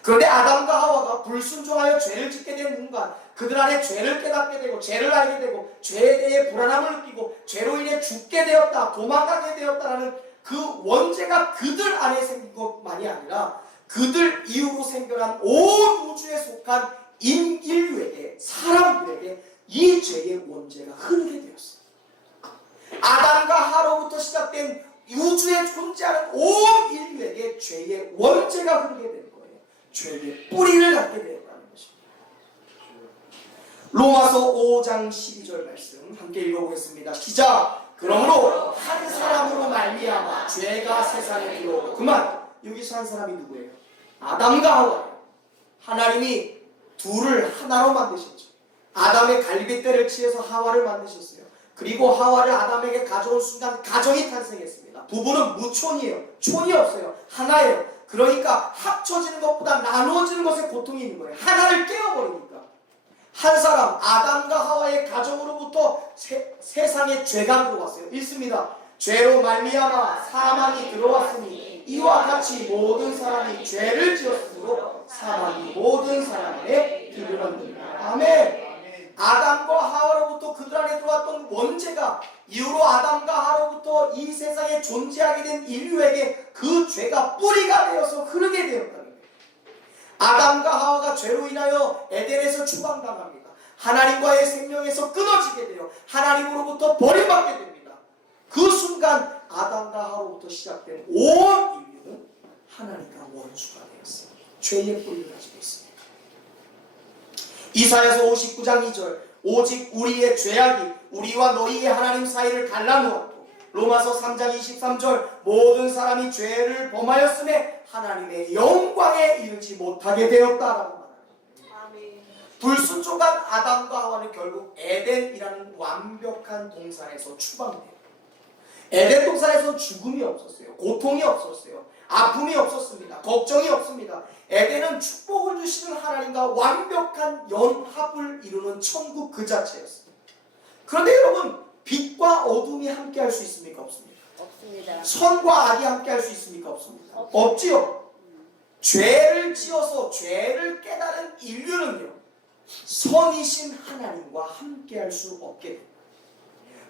그런데 아담과 하와가 불순종하여 죄를 짓게 된 순간 그들 안에 죄를 깨닫게 되고 죄를 알게 되고 죄에 대해 불안함을 느끼고 죄로 인해 죽게 되었다, 도망가게 되었다라는 그 원죄가 그들 안에 생긴 것만이 아니라 그들 이후로 생겨난 온 우주에 속한 인류에게, 사람들에게 이 죄의 원죄가 흐르게 되었어요. 아담과 하로부터 시작된 우주에 존재하는 온 인류에게 죄의 원죄가 흐르게 된 거예요. 죄의 뿌리를 갖게 되었다는 것입니다. 로마서 5장 12절 말씀 함께 읽어보겠습니다. 시작. 그러므로 한 사람으로 말미암아 죄가 세상에 들어오고, 그만. 여기서 한 사람이 누구예요? 아담과 하와예요. 하나님이 둘을 하나로 만드셨죠. 아담의 갈빗대를 취해서 하와를 만드셨어요. 그리고 하와를 아담에게 가져온 순간 가정이 탄생했습니다. 부부는 무촌이에요. 촌이 없어요. 하나예요. 그러니까 합쳐지는 것보다 나누어지는 것에 고통이 있는 거예요. 하나를 깨어버리니까. 한 사람 아담과 하와의 가정으로부터 세상에 죄가 들어왔어요. 읽습니다. 죄로 말미암아 사망이 들어왔으니 이와 같이 모든 사람이 죄를 지었으므로 사망이 모든 사람에 이르렀느니라. 아멘. 아담과 하와로부터 그들 안에 들어왔던 원죄가 이후로 아담과 하와로부터 이 세상에 존재하게 된 인류에게 그 죄가 뿌리가 되어서 흐르게 되었다는 거예요. 아담과 하와가 죄로 인하여 에덴에서 추방당합니다. 하나님과의 생명에서 끊어지게 되어 하나님으로부터 버림받게 됩니다. 그 순간 아담과 하와로부터 시작된 온 인류는 하나님과 원수가 되었습니다. 죄의 뿌리를 가지고 있습니다. 이사야서 59장 2절 오직 우리의 죄악이 우리와 너희의 하나님 사이를 갈라놓았고, 로마서 3장 23절 모든 사람이 죄를 범하였음에 하나님의 영광에 이르지 못하게 되었다라고 말합니다. 불순종한 아담과 하와는 결국 에덴이라는 완벽한 동산에서 추방돼요. 에덴 동산에서는 죽음이 없었어요. 고통이 없었어요. 아픔이 없었습니다. 걱정이 없습니다. 에덴은 축복을 주시는 하나님과 완벽한 연합을 이루는 천국 그 자체였습니다. 그런데 여러분, 빛과 어둠이 함께 할 수 있습니까? 없습니까? 없습니다. 선과 악이 함께 할 수 있습니까? 없습니까? 없지요. 죄를 지어서 죄를 깨달은 인류는요, 선이신 하나님과 함께 할 수 없게 됩니다.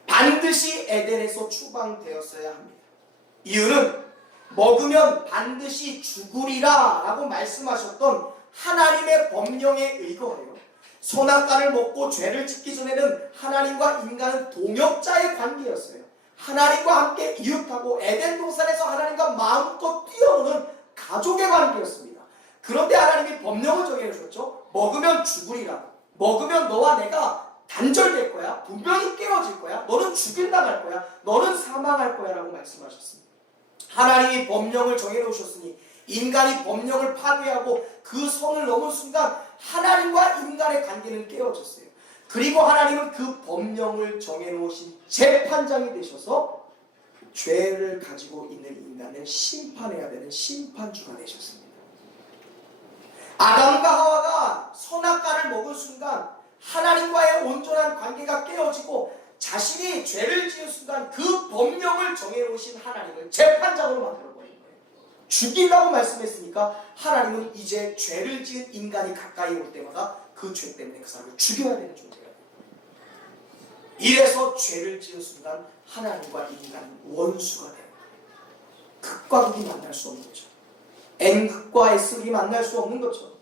반드시 에덴에서 추방되었어야 합니다. 이유는 먹으면 반드시 죽으리라 라고 말씀하셨던 하나님의 법령에 의거하여 선악과를 먹고 죄를 짓기 전에는 하나님과 인간은 동역자의 관계였어요. 하나님과 함께 이웃하고 에덴 동산에서 하나님과 마음껏 뛰어노는 가족의 관계였습니다. 그런데 하나님이 법령을 정해주셨죠. 먹으면 죽으리라. 먹으면 너와 내가 단절될 거야. 분명히 깨어질 거야. 너는 죽임당할 거야. 너는 사망할 거야 라고 말씀하셨습니다. 하나님이 법령을 정해놓으셨으니 인간이 법령을 파괴하고 그 선을 넘은 순간 하나님과 인간의 관계는 깨어졌어요. 그리고 하나님은 그 법령을 정해놓으신 재판장이 되셔서 죄를 가지고 있는 인간을 심판해야 되는 심판주가 되셨습니다. 아담과 하와가 선악과를 먹은 순간 하나님과의 온전한 관계가 깨어지고 자신이 죄를 지은 순간 그 법령을 정해놓으신 하나님을 재판장으로 만들어버린 거예요. 죽이라고 말씀했으니까 하나님은 이제 죄를 지은 인간이 가까이 올 때마다 그 죄 때문에 그 사람을 죽여야 되는 존재가 돼요. 이래서 죄를 지은 순간 하나님과 인간은 원수가 되는 거예요. 극과 극이 만날 수 없는 거죠. N극과 S극이 만날 수 없는 것처럼,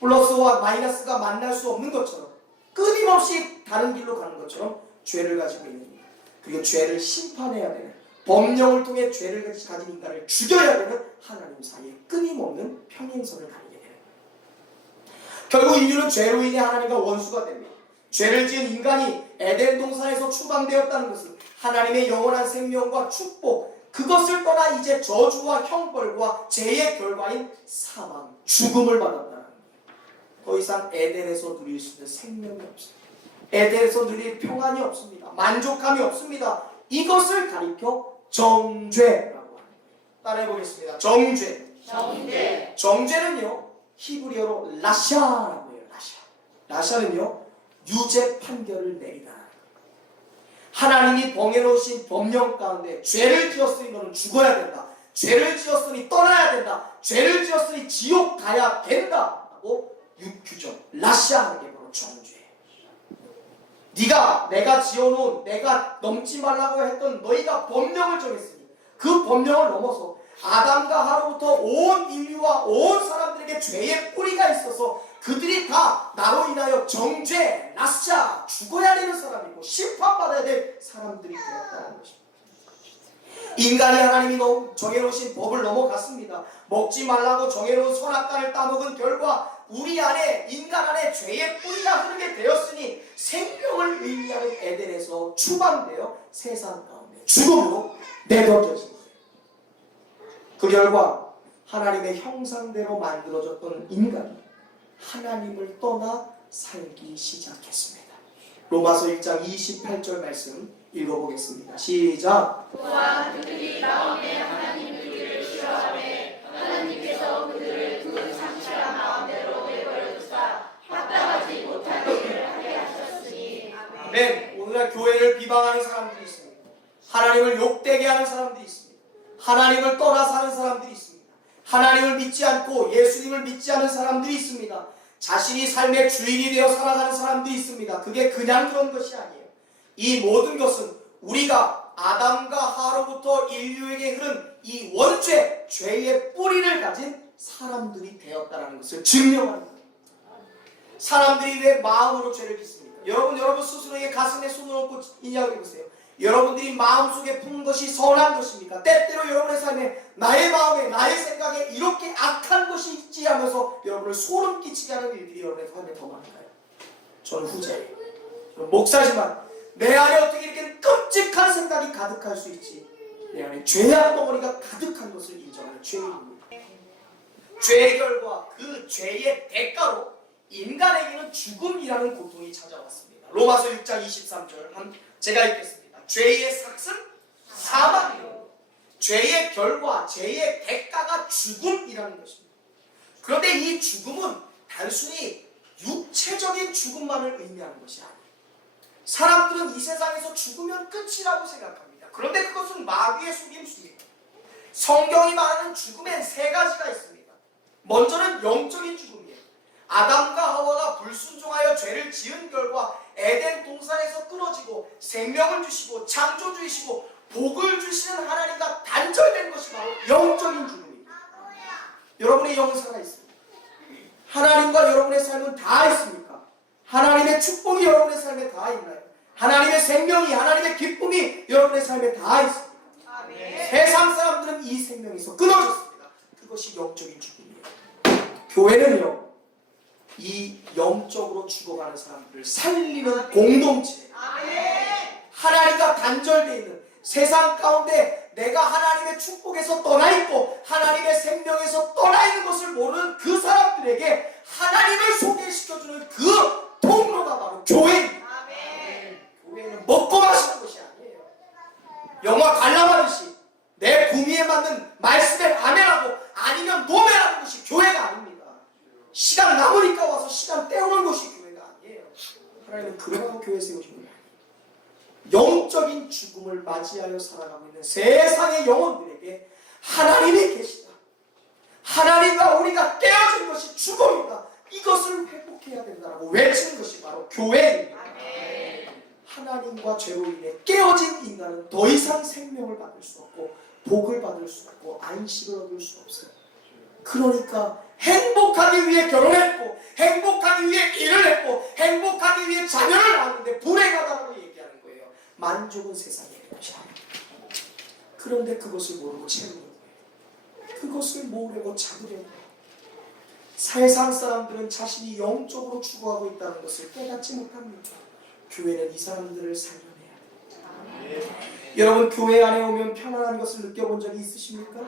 플러스와 마이너스가 만날 수 없는 것처럼, 끊임없이 다른 길로 가는 것처럼 죄를 가지고 있는 인간, 그리고 죄를 심판해야 되는, 법령을 통해 죄를 가진 인간을 죽여야 되는 하나님 사이에 끊임없는 평행선을 가리게 되는 거예요. 결국 인류는 죄로 인해 하나님과 원수가 됩니다. 죄를 지은 인간이 에덴 동산에서 추방되었다는 것은 하나님의 영원한 생명과 축복, 그것을 떠나 이제 저주와 형벌과 죄의 결과인 사망, 죽음을 받았다는 거예요. 더 이상 에덴에서 누릴 수 있는 생명이 없습니다. 에덴에서 누릴 평안이 없습니다. 만족함이 없습니다. 이것을 가리켜 정죄라고 합니다. 따라해보겠습니다. 정죄. 정죄. 정죄는요 히브리어로 라샤라고 해요. 라샤는요 유죄 판결을 내리다. 하나님이 정해놓으신 법령 가운데 죄를 지었으니 너는 죽어야 된다, 죄를 지었으니 떠나야 된다, 죄를 지었으니 지옥 가야 된다 하고 규정 라샤하는 게 바로 정죄. 내가 지어놓은, 내가 넘지 말라고 했던 너희가 법령을 정했으니 그 법령을 넘어서 아담과 하로부터 온 인류와 온 사람들에게 죄의 뿌리가 있어서 그들이 다 나로 인하여 정죄, 라샤, 죽어야 되는 사람이고 심판받아야 될 사람들이 되었다는 것입니다. 인간이 하나님이 정해놓으신 법을 넘어갔습니다. 먹지 말라고 정해놓은 선악과를 따먹은 결과 우리 안에, 인간 안에 죄의 뿌리가 흐르게 되었으니 생명을 의미하는 에덴에서 추방되어 세상 가운데 죽음으로 내던져진 거예요. 그 결과 하나님의 형상대로 만들어졌던 인간이 하나님을 떠나 살기 시작했습니다. 로마서 1장 28절 말씀 읽어보겠습니다. 시작. 또한 그들이 마음에 하나님 우리를 싫어하매 하나님께서 그들을 그 상실한 마음대로 내버려 두사 합당하지 못한 일을 하게 하셨으니. 아멘. 오늘날 교회를 비방하는 사람들이 있습니다. 하나님을 욕되게 하는 사람들이 있습니다. 하나님을 떠나 사는 사람들이 있습니다. 하나님을 믿지 않고 예수님을 믿지 않은 사람들이 있습니다. 자신이 삶의 주인이 되어 살아가는 사람들이 있습니다. 그게 그냥 그런 것이 아니에요. 이 모든 것은 우리가 아담과 하로부터 인류에게 흐른 이 원죄, 죄의 뿌리를 가진 사람들이 되었다는 것을 증명하는 거예요. 사람들이 왜 마음으로 죄를 짓습니까? 여러분 스스로에게 가슴에 손을 얹고 이야기해 보세요. 여러분들이 마음속에 품은 것이 선한 것입니까? 때때로 여러분의 삶에 나의 마음에, 나의 생각에 이렇게 악한 것이 있지 하면서 여러분을 소름 끼치게 하는 일들이 여러분의 삶에 더 많을까요? 저는 후자예요. 저는 목사지만 내 안에 어떻게 이렇게 끔찍한 생각이 가득할 수 있지? 내 안에 죄악 덩어리가 가득한 것을 인정하는 죄인입니다. 죄의 결과, 그 죄의 대가로 인간에게는 죽음이라는 고통이 찾아왔습니다. 로마서 6장 23절 제가 읽겠습니다. 죄의 삭은 사망이요 죄의 결과, 죄의 대가가 죽음이라는 것입니다. 그런데 이 죽음은 단순히 육체적인 죽음만을 의미하는 것이 아니에요. 사람들은 이 세상에서 죽으면 끝이라고 생각합니다. 그런데 그것은 마귀의 속임수입니다. 성경이 말하는 죽음엔 세 가지가 있습니다. 먼저는 영적인 죽음이에요. 아담과 하와가 불순종하여 죄를 지은 결과 에덴 동산에서 끊어지고 생명을 주시고 창조주이시고 복을 주시는 하나님과 단절된 것이 바로 영적인 죽음입니다. 여러분의 영은 살아있습니다. 하나님과 여러분의 삶은 다 있습니까? 하나님의 축복이 여러분의 삶에 다 있나요? 하나님의 생명이, 하나님의 기쁨이 여러분의 삶에 다 있습니다. 아멘. 세상 사람들은 이 생명에서 끊어졌습니다. 그것이 영적인 죽음이에요. 교회는요, 이 영적으로 죽어가는 사람들을 살리는 공동체, 하나님과 단절되어 있는 세상 가운데 내가 하나님의 축복에서 떠나 있고 하나님의 생명에서 떠나 있는 것을 모르는 그 사람들에게 하나님을 소개시켜주는 그 통로가 바로 교회입니다. 교회는 먹고 마시는 것이 아니에요. 영화 관람하듯이 내 구미에 맞는 말씀에 아멘하고 아니면 노멘하는 것이 교회가 아닙니다. 시간 남으니까 와서 시간 때우는 것이 교회가 아니에요. 하나님은 그러라고 교회 세우신 거예요. 영적인 죽음을 맞이하여 살아가고 있는 세상의 영혼들에게 하나님이 계시다. 하나님과 우리가 깨어진 것이 죽음이다. 이것을 회복해야 된다고 외치는 것이 바로 교회입니다. 하나님과 죄로 인해 깨어진 인간은 더 이상 생명을 받을 수 없고 복을 받을 수 없고 안식을 얻을 수 없어요. 그러니까 행복하기 위해 결혼했고 행복하기 위해 일을 했고 행복하기 위해 자녀를 낳았는데 불행하다고 얘기하는 거예요. 만족은 세상의 것이 아닙니다. 그런데 그것을 모르고 채우는 거예요. 그것을 모으려고 잡으려고 해요. 세상 사람들은 자신이 영적으로 죽어가고 있다는 것을 깨닫지 못합니다. 교회는 이 사람들을 살려내야 돼요. 여러분 교회 안에 오면 편안한 것을 느껴본 적이 있으십니까?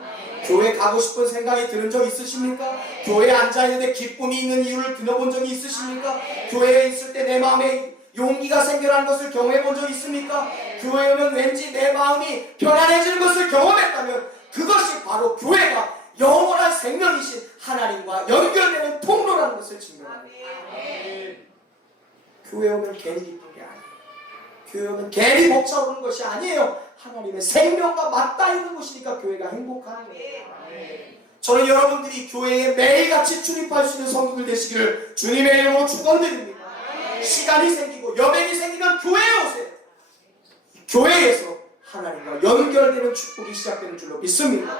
교회 가고 싶은 생각이 드는 적 있으십니까? 교회에 앉아있는데 기쁨이 있는 이유를 들어본 적이 있으십니까? 교회에 있을 때 내 마음에 용기가 생겨나는 것을 경험해 본 적 있습니까? 교회에 오면 왠지 내 마음이 편안해지는 것을 경험했다면 그것이 바로 교회가 영원한 생명이신 하나님과 연결되는 통로라는 것을 증명합니다. 교회 오면 괜히 기쁜 게 아니에요. 교회 오면 괜히 벅차오르는 것이 아니에요. 하나님의 생명과 맞닿아 있는 곳이니까 교회가 행복한 거예요. 저는 여러분들이 교회에 매일같이 출입할 수 있는 성도들 되시기를 주님의 이름으로 축원드립니다. 시간이 생기고 여백이 생기면 교회에 오세요. 교회에서 하나님과 연결되는 축복이 시작되는 줄로 믿습니다.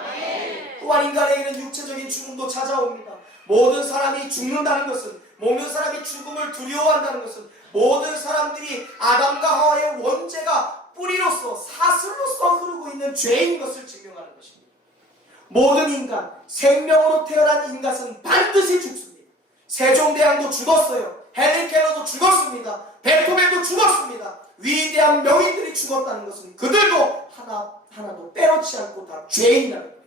또한 인간에게는 육체적인 죽음도 찾아옵니다. 모든 사람이 죽는다는 것은, 모든 사람이 죽음을 두려워한다는 것은, 모든 사람들이 아담과 하와의 원죄가 뿌리로서 사슬로서 흐르고 있는 죄인 것을 증명하는 것입니다. 모든 인간, 생명으로 태어난 인간은 반드시 죽습니다. 세종대왕도 죽었어요. 헨리 켈러도 죽었습니다. 베토벤도 죽었습니다. 위대한 명인들이 죽었다는 것은 그들도 하나도 빼놓지 않고 다 죄인이라는 거예요.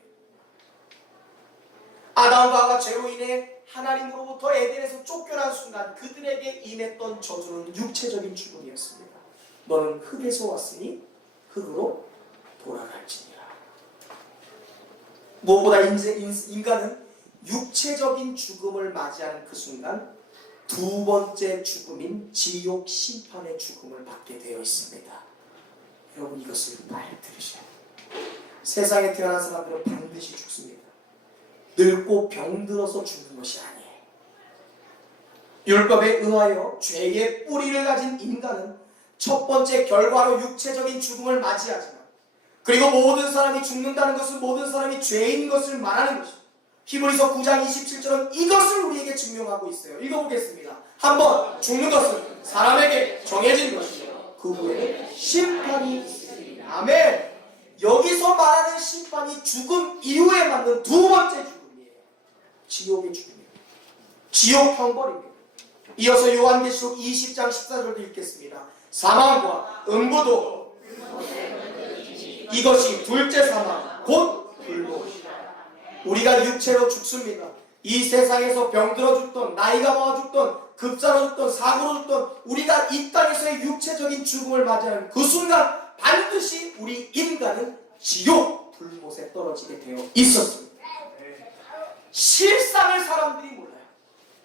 아담과 하와가 죄로 인해 하나님으로부터 에덴에서 쫓겨난 순간 그들에게 임했던 저주는 육체적인 죽음이었습니다. 너는 흙에서 왔으니 흙으로 돌아갈지니라. 무엇보다 인간은 육체적인 죽음을 맞이하는 그 순간 두 번째 죽음인 지옥 심판의 죽음을 받게 되어 있습니다. 여러분 이것을 잘 들으셔야 돼요. 세상에 태어난 사람들은 반드시 죽습니다. 늙고 병들어서 죽는 것이 아니에요. 율법에 의하여 죄의 뿌리를 가진 인간은 첫 번째 결과로 육체적인 죽음을 맞이하지만, 그리고 모든 사람이 죽는다는 것은 모든 사람이 죄인 것을 말하는 것입니다. 히브리서 9장 27절은 이것을 우리에게 증명하고 있어요. 읽어보겠습니다. 한번 죽는 것은 사람에게 정해진 것이요 그 후에는 심판이 있습니다. 아멘. 여기서 말하는 심판이 죽음 이후에 맞는 두 번째 죽음이에요. 지옥의 죽음이에요. 지옥 형벌입니다. 이어서 요한계시록 20장 14절도 읽겠습니다. 사망과 음부도 이것이 둘째 사망 곧 불못이다. 우리가 육체로 죽습니다. 이 세상에서 병들어 죽던, 나이가 먹어 죽던, 급사로 죽던, 사고로 죽던 우리가 이 땅에서의 육체적인 죽음을 맞이하는 그 순간 반드시 우리 인간은 지옥 불못에 떨어지게 되어 있었습니다. 실상을 사람들이 몰라요.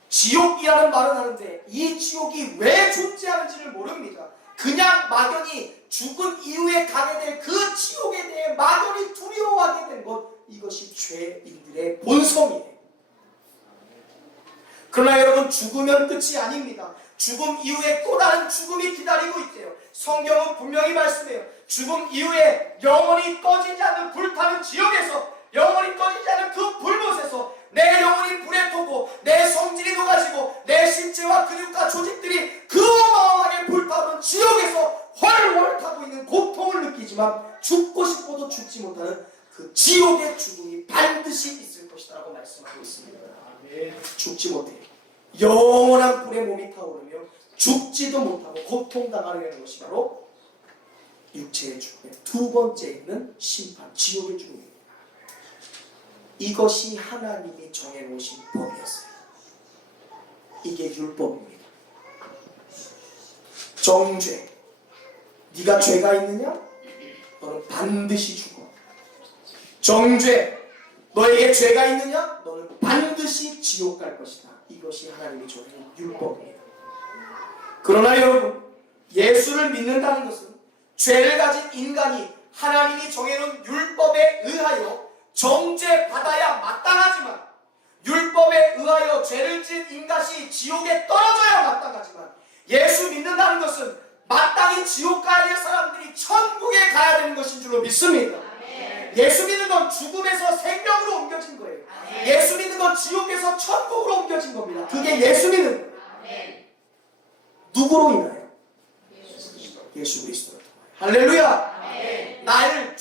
지옥이라는 말은 하는데 이 지옥이 왜 존재하는지를 모릅니다. 그냥 막연히 죽은 이후에 가게 될 그 지옥에 대해 막연히 두려워하게 된 것, 이것이 죄인들의 본성이에요. 그러나 여러분, 죽으면 끝이 아닙니다. 죽음 이후에 또 다른 죽음이 기다리고 있대요. 성경은 분명히 말씀해요. 죽음 이후에 영원히 꺼지지 않는 불타는 지옥에서, 영원히 꺼지지 않는 그 불못에서 내 영혼이 불에 타고 내 성질이 녹아지고 내 신체와 근육과 조직들이 그 어마어마하게 불타오르는 지옥에서 훨훨 타고 있는 고통을 느끼지만 죽고 싶어도 죽지 못하는 그 지옥의 죽음이 반드시 있을 것이다 라고 말씀하고 있습니다. 죽지 못해 영원한 불에 몸이 타오르며 죽지도 못하고 고통당하게 되는 것이 바로 육체의 죽음의 두 번째 있는 심판, 지옥의 죽음입니다. 이것이 하나님이 정해놓으신 법이었어요. 이게 율법입니다. 정죄. 네가 죄가 있느냐? 너는 반드시 죽어. 정죄. 너에게 죄가 있느냐? 너는 반드시 지옥 갈 것이다. 이것이 하나님이 정해놓은 율법입니다. 그러나 여러분, 예수를 믿는다는 것은 죄를 가진 인간이 하나님이 정해놓은 율법에 의하여 정죄받아야 마땅하지만, 율법에 의하여 죄를 지은 인간이 지옥에 떨어져야 마땅하지만, 예수 믿는다는 것은 마땅히 지옥 가야 될 사람들이 천국에 가야 되는 것인 줄로 믿습니다. 예수 믿는 건 죽음에서 생명으로 옮겨진 거예요. 예수 믿는 건 지옥에서 천국으로 옮겨진 겁니다. 그게 예수 믿는 거예요. 누구로 인하여? 예수 그리스도로 통하여. 할렐루야. 나를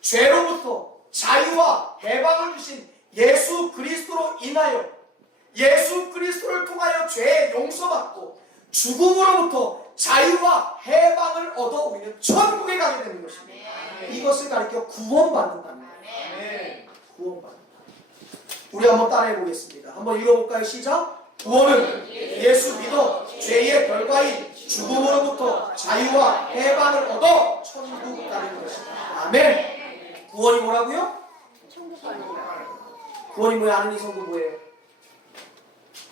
죄로부터 자유와 해방을 주신 예수 그리스도로 인하여, 예수 그리스도를 통하여 죄의 용서받고 죽음으로부터 자유와 해방을 얻어 우리는 천국에 가게 되는 것입니다. 이것을 가리켜 구원받는다는 거예요. 구원받는다. 우리 한번 따라해 보겠습니다. 한번 읽어볼까요? 시작. 구원은 예수 믿어 죄의 결과인 죽음으로부터 자유와 해방을 얻어 천국 가는 것입니다. 아멘. 구원이 뭐라고요? 천국 가는 거예요. 구원이 뭐예요? 아는 이 성도 뭐예요?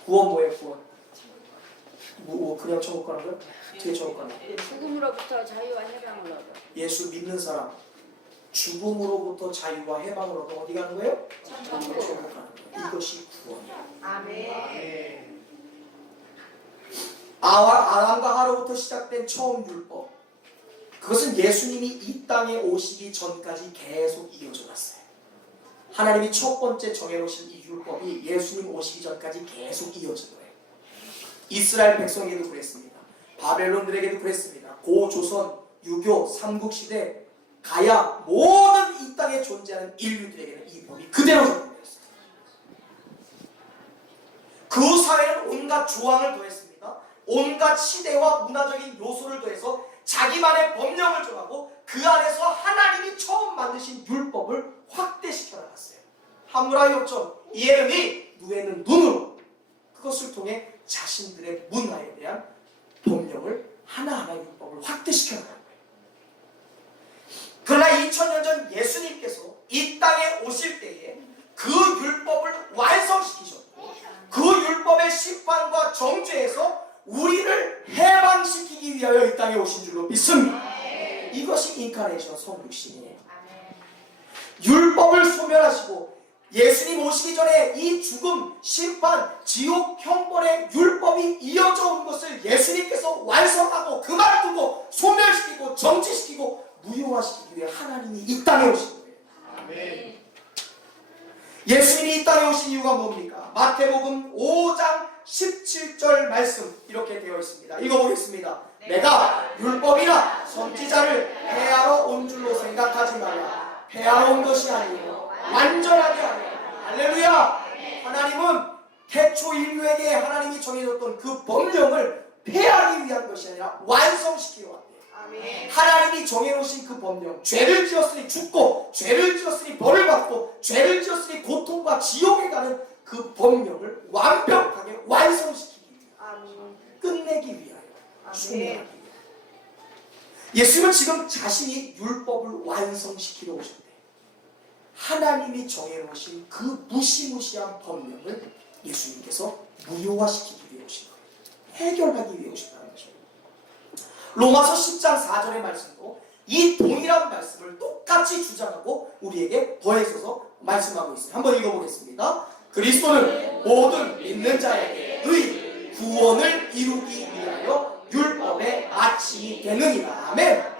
구원 뭐예요? 구원. 그냥 천국 가는 거예요? 어떻게 천국 가는 거예요? 죽음으로부터 자유와 해방을 얻어. 예수 믿는 사람 죽음으로부터 자유와 해방을 얻어 어디 가는 거예요? 천국 가는 거예요. 이것이 구원이에요. 아멘. 아담과 하루부터 시작된 처음 율법, 그것은 예수님이 이 땅에 오시기 전까지 계속 이어져 왔어요. 하나님이 첫 번째 정해놓으신 이 율법이 예수님 오시기 전까지 계속 이어진 거예요. 이스라엘 백성에게도 그랬습니다. 바벨론들에게도 그랬습니다. 고조선, 유교, 삼국시대 가야 모든 이 땅에 존재하는 인류들에게는 이 법이 그대로 적용되었어요. 그 사회는 온갖 조항을 더했습니다. 온갖 시대와 문화적인 요소를 더해서 자기만의 법령을 정하고 그 안에서 하나님이 처음 만드신 율법을 확대시켜 나갔어요. 하무라 협정, 이에는 이, 누에는 눈으로, 그것을 통해 자신들의 문화에 대한 법령을 하나하나 율법을 확대시켜 나간 거예요. 그러나 2000년 전 예수님께서 이 땅에 오실 때에 그 율법을 완성시키셨고 그 율법의 심판과 정죄에서 우리를 해방시키기 위하여 이 땅에 오신 줄로 믿습니다. 이것이 인카네이션 성육신이에요. 율법을 소멸하시고 예수님 오시기 전에 이 죽음, 심판, 지옥, 형벌의 율법이 이어져 온 것을 예수님께서 완성하고 그만두고 소멸시키고 정지시키고 무효화시키기 위해 하나님이 이 땅에 오신 거예요. 아멘. 예수님이 이 땅에 오신 이유가 뭡니까? 마태복음 5장 17절 말씀 이렇게 되어 있습니다. 읽어보겠습니다. 내가 율법이나 선지자를 폐하러 온 줄로 생각하지 말라. 폐하러 온 것이 아니요 완전하게 하라. 할렐루야. 하나님은 태초 인류에게 하나님이 정해줬던 그 법령을 폐하기 위한 것이 아니라 완성시키려 왔대요. 하나님이 정해놓으신 그 법령, 죄를 지었으니 죽고 죄를 지었으니 벌을 받고 죄를 지었으니 고통과 지옥에 가는 그 법령을 완벽하게 완성시키기 위하여, 끝내기 위하여, 소멸하기 위하여. 예수님은 지금 자신이 율법을 완성시키러 오셨대요. 하나님이 정해놓으신 그 무시무시한 법령을 예수님께서 무효화시키기 위해 오신 거예요. 해결하기 위해 오셨다는 거죠. 로마서 10장 4절의 말씀도 이 동일한 말씀을 똑같이 주장하고 우리에게 더해서 말씀하고 있어요. 한번 읽어보겠습니다. 그리스도는 모든 믿는 자에게 의, 구원을 이루기 위하여 율법의 마침이 되느니라. 아멘.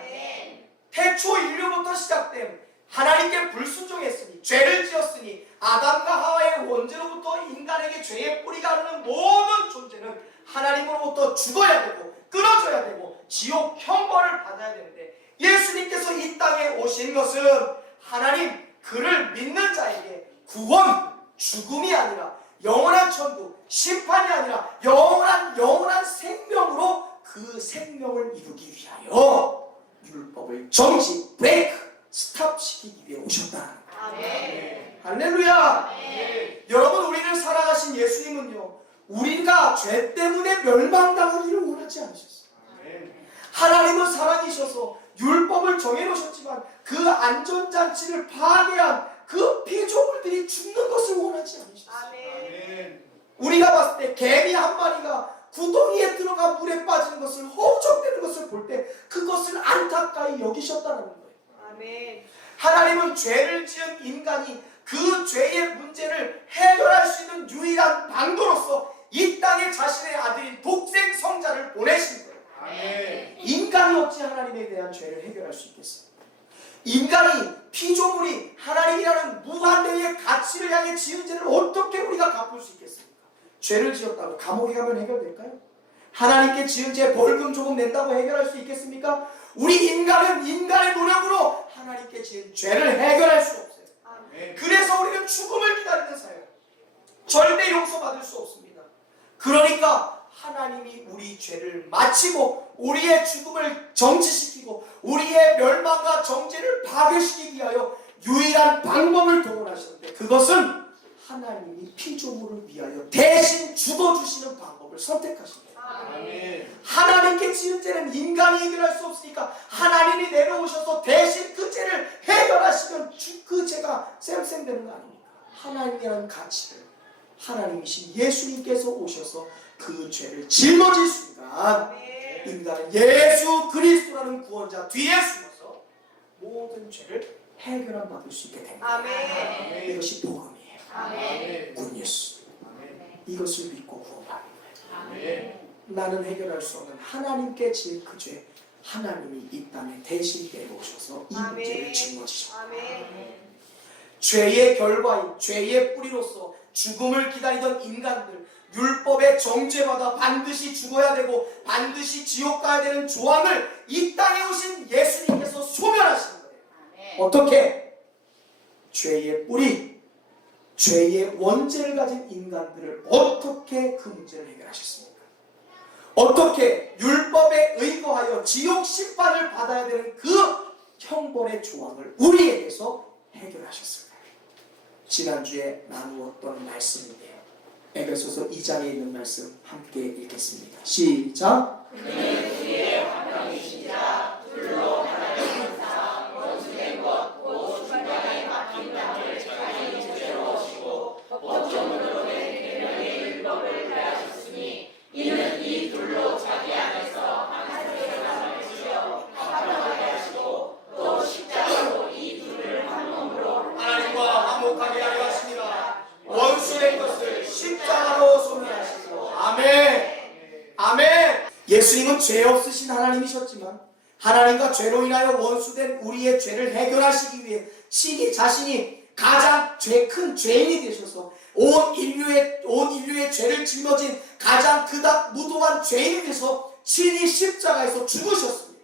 태초 인류부터 시작된 하나님께 불순종했으니 죄를 지었으니 아담과 하와의 원죄로부터 인간에게 죄의 뿌리가 흐르는 모든 존재는 하나님으로부터 죽어야 되고 끊어져야 되고 지옥 형벌을 받아야 되는데 예수님께서 이 땅에 오신 것은 하나님 그를 믿는 자에게 구원, 죽음이 아니라 영원한 천국, 심판이 아니라 영원한 생명으로 그 생명을 이루기 위하여 율법을 정지, 브레이크, 스탑시키기 위해 오셨다. 아멘. 할렐루야. 아멘. 여러분, 우리를 살아가신 예수님은요, 우리가 죄 때문에 멸망당하기를 원하지 않으셨어요. 하나님은 사랑이셔서 율법을 정해놓으셨지만 그 안전장치를 파괴한 그 피조물들이 죽는 것을 원하지 않으셨어요. 아멘. 우리가 봤을 때 개미 한 마리가 구덩이에 들어가 물에 빠지는 것을, 허우적대는 것을 볼 때 그것을 안타까이 여기셨다는 거예요. 아멘. 하나님은 죄를 지은 인간이 그 죄의 문제를 해결할 수 있는 유일한 방도로서 이 땅에 자신의 아들인 독생 성자를 보내신 거예요. 아멘. 인간이 어찌 하나님에 대한 죄를 해결할 수 있겠어요? 인간이, 피조물이 하나님이라는 무한대의 가치를 향해 지은 죄를 어떻게 우리가 갚을 수 있겠습니까? 죄를 지었다고 감옥에 가면 해결될까요? 하나님께 지은 죄 벌금 조금 낸다고 해결할 수 있겠습니까? 우리 인간은 인간의 노력으로 하나님께 지은 죄를 해결할 수 없어요. 아멘. 그래서 우리는 죽음을 기다리는 사역, 절대 용서받을 수 없습니다. 그러니까 하나님이 우리 죄를 마치고 우리의 죽음을 정지시키고 우리의 멸망과 정죄를 파괴시키기 위하여 유일한 방법을 동원하셨는데, 그것은 하나님이 피조물을 위하여 대신 죽어주시는 방법을 선택하신 거예요. 아멘. 하나님께 지은 죄는 인간이 해결할 수 없으니까 하나님이 내려오셔서 대신 그 죄를 해결하시면 그 죄가 쌤쌤되는 거 아닙니까? 하나님이라는 가치를 하나님이신 예수님께서 오셔서 그 죄를 짊어질 순간 인간은 예수 그리스도라는 구원자 뒤에 숨어서 모든 죄를 해결함 받을 수 있게 됩니다. 아멘. 이것이 복음이에요. 아멘. 굿뉴스. 이것을 믿고 구원받는 거예요. 아멘. 나는 해결할 수 없는 하나님께 질 그 죄, 하나님이 이 땅에 대신 내려오셔서 이 아멘. 문제를 짊어지셨다. 아멘. 죄의 결과인 죄의 뿌리로서 죽음을 기다리던 인간들, 율법의 정죄마다 반드시 죽어야 되고 반드시 지옥 가야 되는 조항을 이 땅에 오신 예수님께서 소멸하신 거예요. 어떻게? 죄의 뿌리, 죄의 원죄를 가진 인간들을 어떻게 그 문제를 해결하셨습니까? 어떻게 율법에 의거하여 지옥 심판을 받아야 되는 그 형벌의 조항을 우리에게서 해결하셨을까요? 지난주에 나누었던 말씀인데요. 에베소서 2장에 있는 말씀 함께 읽겠습니다. 시작. 그는 우리의 화평이시자 둘로 하나님 사 원수된 것 곧 중간에 막힌 땅을 자기 주제로 오시고 법조문으로 된 계명의 율법을 폐하셨으니 이는 이 둘로 자기 안에서 한 세상을 지어 화평하게 하시고 또 십자가로 이 둘을 한 몸으로 하나님과 화목하게 하려 하십니다. 원수된 것을 십자가로 소멸하시고 아멘. 아멘. 예수님은 죄 없으신 하나님이셨지만 하나님과 죄로 인하여 원수된 우리의 죄를 해결하시기 위해 친히 자신이 가장 큰 죄인이 되셔서 온 인류의 죄를 짊어진 가장 그닥 무도한 죄인이 되서 친히 십자가에서 죽으셨습니다.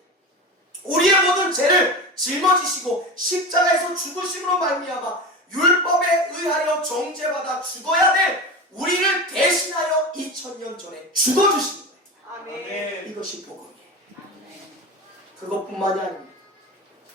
우리의 모든 죄를 짊어지시고 십자가에서 죽으심으로 말미암아 율법에 의하여 정죄받아 죽어야 될 우리를 대신하여 2000년 전에 죽어주신 거예요. 아멘. 이것이 복음이에요. 그것뿐만이 아닙니다.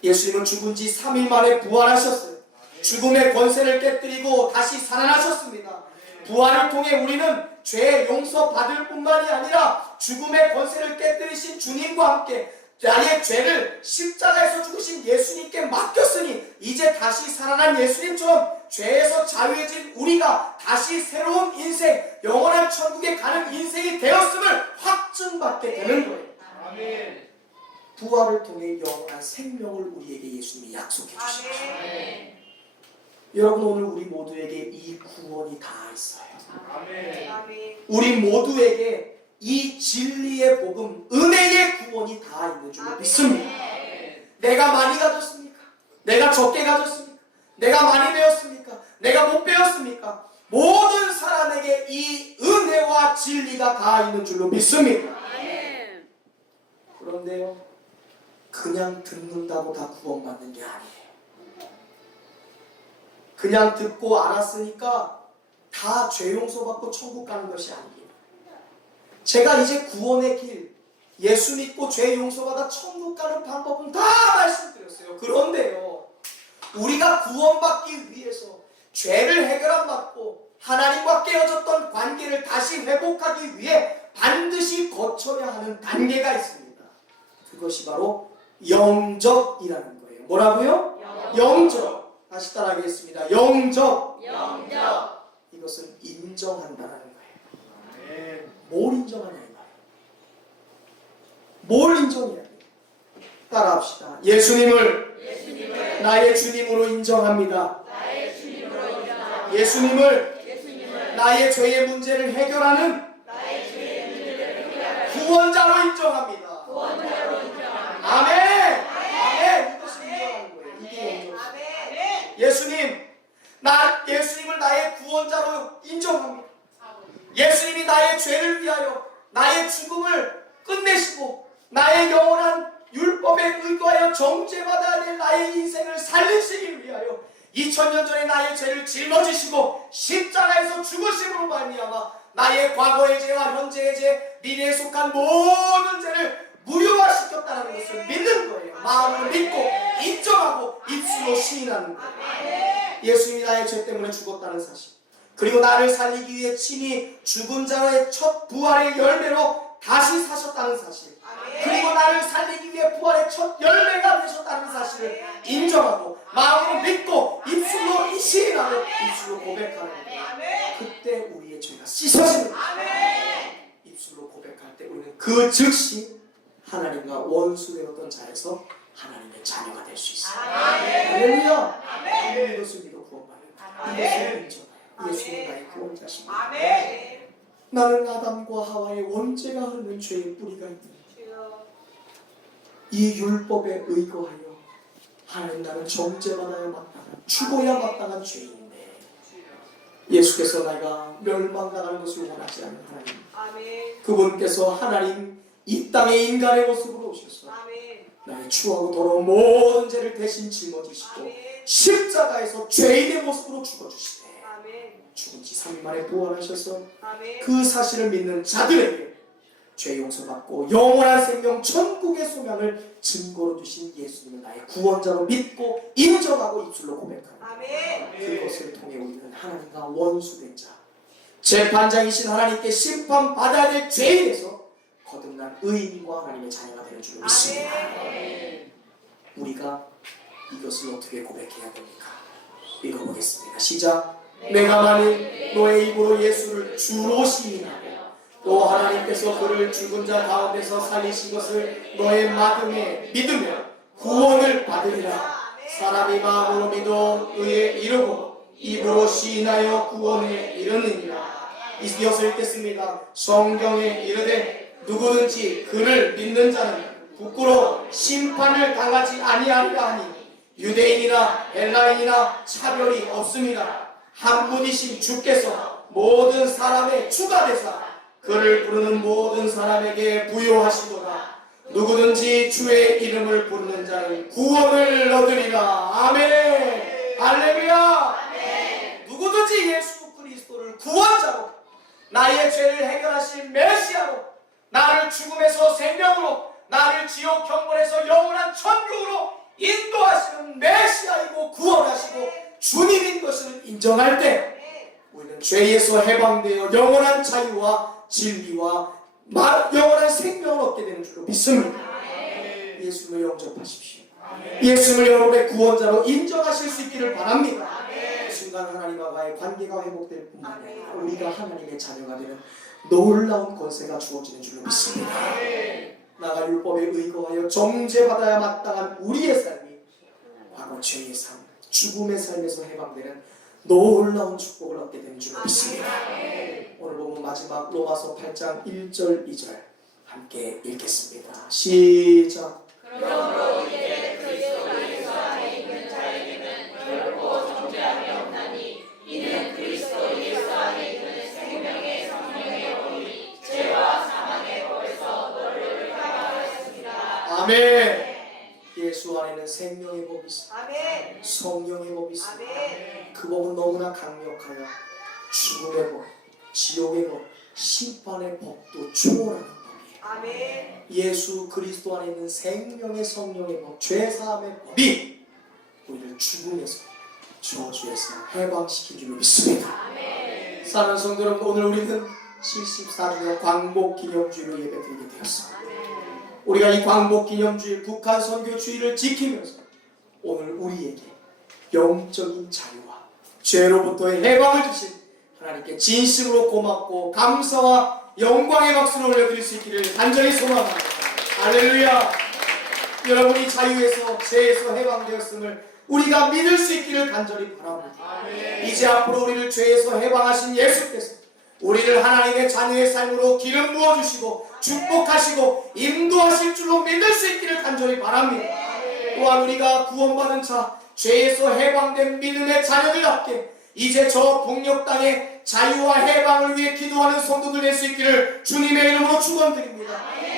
예수님은 죽은 지 3일 만에 부활하셨어요. 죽음의 권세를 깨뜨리고 다시 살아나셨습니다. 부활을 통해 우리는 죄 용서받을 뿐만이 아니라 죽음의 권세를 깨뜨리신 주님과 함께 나의 죄를 십자가에서 죽으신 예수님께 맡겼으니 이제 다시 살아난 예수님처럼 죄에서 자유해진 우리가 다시 새로운 인생, 영원한 천국에 가는 인생이 되었음을 확증받게 되는 거예요. 아멘. 부활을 통해 영원한 생명을 우리에게 예수님이 약속해 주셨어요. 아멘. 여러분, 오늘 우리 모두에게 이 구원이 다 있어요. 아멘. 아멘. 우리 모두에게 이 진리의 복음, 은혜의 구원이 다 있는 줄 믿습니다. 내가 많이 가졌습니까? 내가 적게 가졌습니까? 내가 많이 배웠습니까? 내가 못 배웠습니까? 모든 사람에게 이 은혜와 진리가 다 있는 줄로 믿습니다. 그런데요, 그냥 듣는다고 다 구원받는 게 아니에요. 그냥 듣고 알았으니까 다 죄 용서받고 천국 가는 것이 아닙니다. 제가 이제 구원의 길, 예수 믿고 죄 용서받아 천국 가는 방법은 다 말씀드렸어요. 그런데요, 우리가 구원받기 위해서 죄를 해결함 받고 하나님과 깨어졌던 관계를 다시 회복하기 위해 반드시 거쳐야 하는 단계가 있습니다. 그것이 바로 영접이라는 거예요. 뭐라고요? 영접. 다시 따라하겠습니다. 영접. 이것은 인정한다라는 거예요. 뭘 인정하냐 이 말이에요. 뭘 인정해야 돼요? 따라합시다. 예수님을 나의 주님으로 인정합니다. 예수님을 나의 죄의 문제를 해결하는 구원자로 인정합니다. 아멘. 아멘. 이것을 인정하는 거예요. 이게 영접. 예수님을 나의 구원자로 인정합니다. 예수님이 나의 죄를 위하여 나의 죽음을 끝내시고 나의 영원한 율법에 의거하여 정죄받아야 될 나의 인생을 살리시기 위하여 2000년 전에 나의 죄를 짊어지시고 십자가에서 죽으심으로 말미암아 나의 과거의 죄와 현재의 죄, 미래에 속한 모든 죄를 무효화시켰다는 것을 믿는 거예요. 마음으로 믿고 인정하고 입술로 시인하는 거예요. 예수님이 나의 죄 때문에 죽었다는 사실, 그리고 나를 살리기 위해 친히 죽은 자의 첫 부활의 열매로 다시 사셨다는 사실, 그리고 나를 살리기 위해 부활의 첫 열매가 되셨다는 사실을 인정하고 마음으로 믿고 입술로 이 시인하고 입술로 고백하는 거예요. 그때 우리의 죄가 씻어지는 거예요. 입술로 고백할 때 우리는 그 즉시 하나님과 원수되었던 자에서 하나님의 자녀가 될 수 있어요. 할렐루야. 이것을 믿어 구원받는, 이것을 인정하여 예수는 나의 구원자십니다. 나는 아담과 하와의 원죄가 흐르는 죄의 뿌리가 있는 이 율법에 의거하여 하나님, 나는 정죄받아야 마땅한, 죽어야 마땅한 죄인인데 예수께서 내가 멸망당하는 것을 원하지 않는 하나님, 그분께서 하나님 이 땅에 인간의 모습으로 오셔서 나의 추하고 더러운 모든 죄를 대신 짊어지시고 십자가에서 죄인의 모습으로 죽어주시되 죽은 지 3일 만에 부활하셔서 그 사실을 믿는 자들에게 죄 용서받고 영원한 생명 천국의 소명을 증거로 주신 예수님을 나의 구원자로 믿고 인정하고 입술로 고백하는 그것을 통해 우리는 하나님과 원수된 자, 재판장이신 하나님께 심판받아야 될 죄인에서 거듭난 의인과 하나님의 자녀가 되는 줄로 믿습니다. 우리가 이것을 어떻게 고백해야 됩니까? 읽어보겠습니다. 시작. 내가 만일 너의 입으로 예수를 주로 시인하고 또 하나님께서 그를 죽은 자 가운데서 살리신 것을 너의 마음에 믿으면 구원을 받으리라. 사람이 마음으로 믿어 의에 이르고 입으로 시인하여 구원에 이르느니라. 이어서 읽겠습니다. 성경에 이르되 누구든지 그를 믿는 자는 부끄러워 심판을 당하지 아니하리라 하니 유대인이나 헬라인이나 차별이 없습니다. 한 분이신 주께서 모든 사람의 주가 되사 그를 부르는 모든 사람에게 부요하시도다. 누구든지 주의 이름을 부르는 자는 구원을 얻으리라. 아멘. 할렐루야. 누구든지 예수 그리스도를 구원자로, 나의 죄를 해결하실 메시아로, 나를 죽음에서 생명으로, 나를 지옥 경벌에서 영원한 천국으로 인도하시는 메시아이고 구원하시고 주님인 것을 인정할 때 우리는 죄에서 해방되어 영원한 자유와 진리와 영원한 생명을 얻게 되는 줄로 믿습니다. 예수를 영접하십시오. 예수를 여러분의 구원자로 인정하실 수 있기를 바랍니다. 이 순간 하나님과의 관계가 회복될 뿐만 아니라 우리가 하나님의 자녀가 되는 놀라운 권세가 주어지는 줄로 믿습니다. 나가 율법에 의거하여 정죄받아야 마땅한 우리의 삶이 과거 죄의 삶, 죽음의 삶에서 해방되는 놀라운 축복을 얻게 되는 줄로 믿습니다. 오늘 보면 마지막 로마서 8장 1절 2절 함께 읽겠습니다. 시작. 그러므로 이제 그리스도 예수 안에 있는 자에게는 결코 정죄함이 없나니 이는 그리스도 예수 안에 있는 생명의 성령의 법이 죄와 사망의 법에서 너를 해방하였습니다. 아멘. 예수 안에는 생명의 법이 있습니다. 아멘. 성령의 법이 있습니다. 아멘. 그 법은 너무나 강력하여 죽음의 법, 지옥의 법, 심판의 법도 초월하는 법이에요. 아멘. 예수 그리스도 안에 있는 생명의 성령의 법, 죄사함의 법이 우리를 죽음에서 저주에서 해방시킨 줄로 믿습니다. 사랑하는 성도 여러분, 오늘 우리는 74주년 광복기념주일로 예배드리게 되었습니다. 우리가 이 광복기념주일 북한 선교주의를 지키면서 오늘 우리에게 영적인 자유와 죄로부터의 해방을 주신 하나님께 진심으로 고맙고 감사와 영광의 박수를 올려드릴 수 있기를 간절히 소망합니다. 할렐루야. 여러분이 자유에서 죄에서 해방되었음을 우리가 믿을 수 있기를 간절히 바랍니다. 이제 앞으로 우리를 죄에서 해방하신 예수께서 우리를 하나님의 자녀의 삶으로 기름 부어주시고 축복하시고 인도하실 줄로 믿을 수 있기를 간절히 바랍니다. 또한 우리가 구원받은 자, 죄에서 해방된 믿음의 자녀들답게 이제 저 북녘 땅에 자유와 해방을 위해 기도하는 성도들 될 수 있기를 주님의 이름으로 축원드립니다.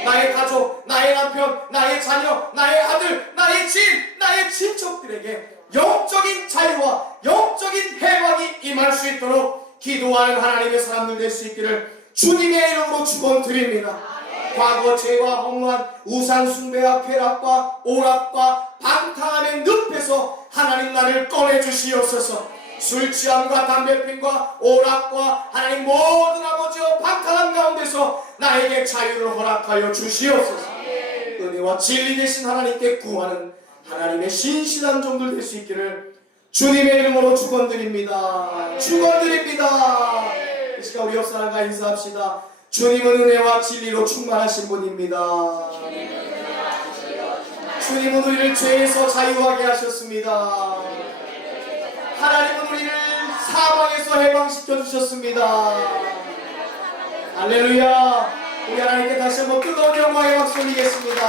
나의 가족, 나의 남편, 나의 자녀, 나의 아들, 나의 집, 나의 친척들에게 영적인 자유와 영적인 해방이 임할 수 있도록 기도하는 하나님의 사람들 될 수 있기를 주님의 이름으로 축원드립니다. 과거 죄와 허무한 우상 숭배와 쾌락과 오락과 방탕함의 늪에서 하나님 나를 꺼내주시옵소서. 술 취함과 담배 핀과 오락과 하나님 모든 아버지와 방탕함 가운데 가운데서 나에게 자유를 허락하여 주시옵소서. 은혜와 진리 되신 하나님께 구하는 하나님의 신실한 종들 될 수 있기를 주님의 이름으로 축원드립니다. 축원드립니다. 이 시간 우리 옆사람과 인사합시다. 주님은 은혜와 진리로 충만하신 분입니다. 주님은 우리를 죄에서 자유하게 하셨습니다. 하나님은 우리를 사망에서 해방시켜 주셨습니다. 할렐루야. 우리 하나님께 다시 한번 뜨거운 영광의 박수 올리겠습니다.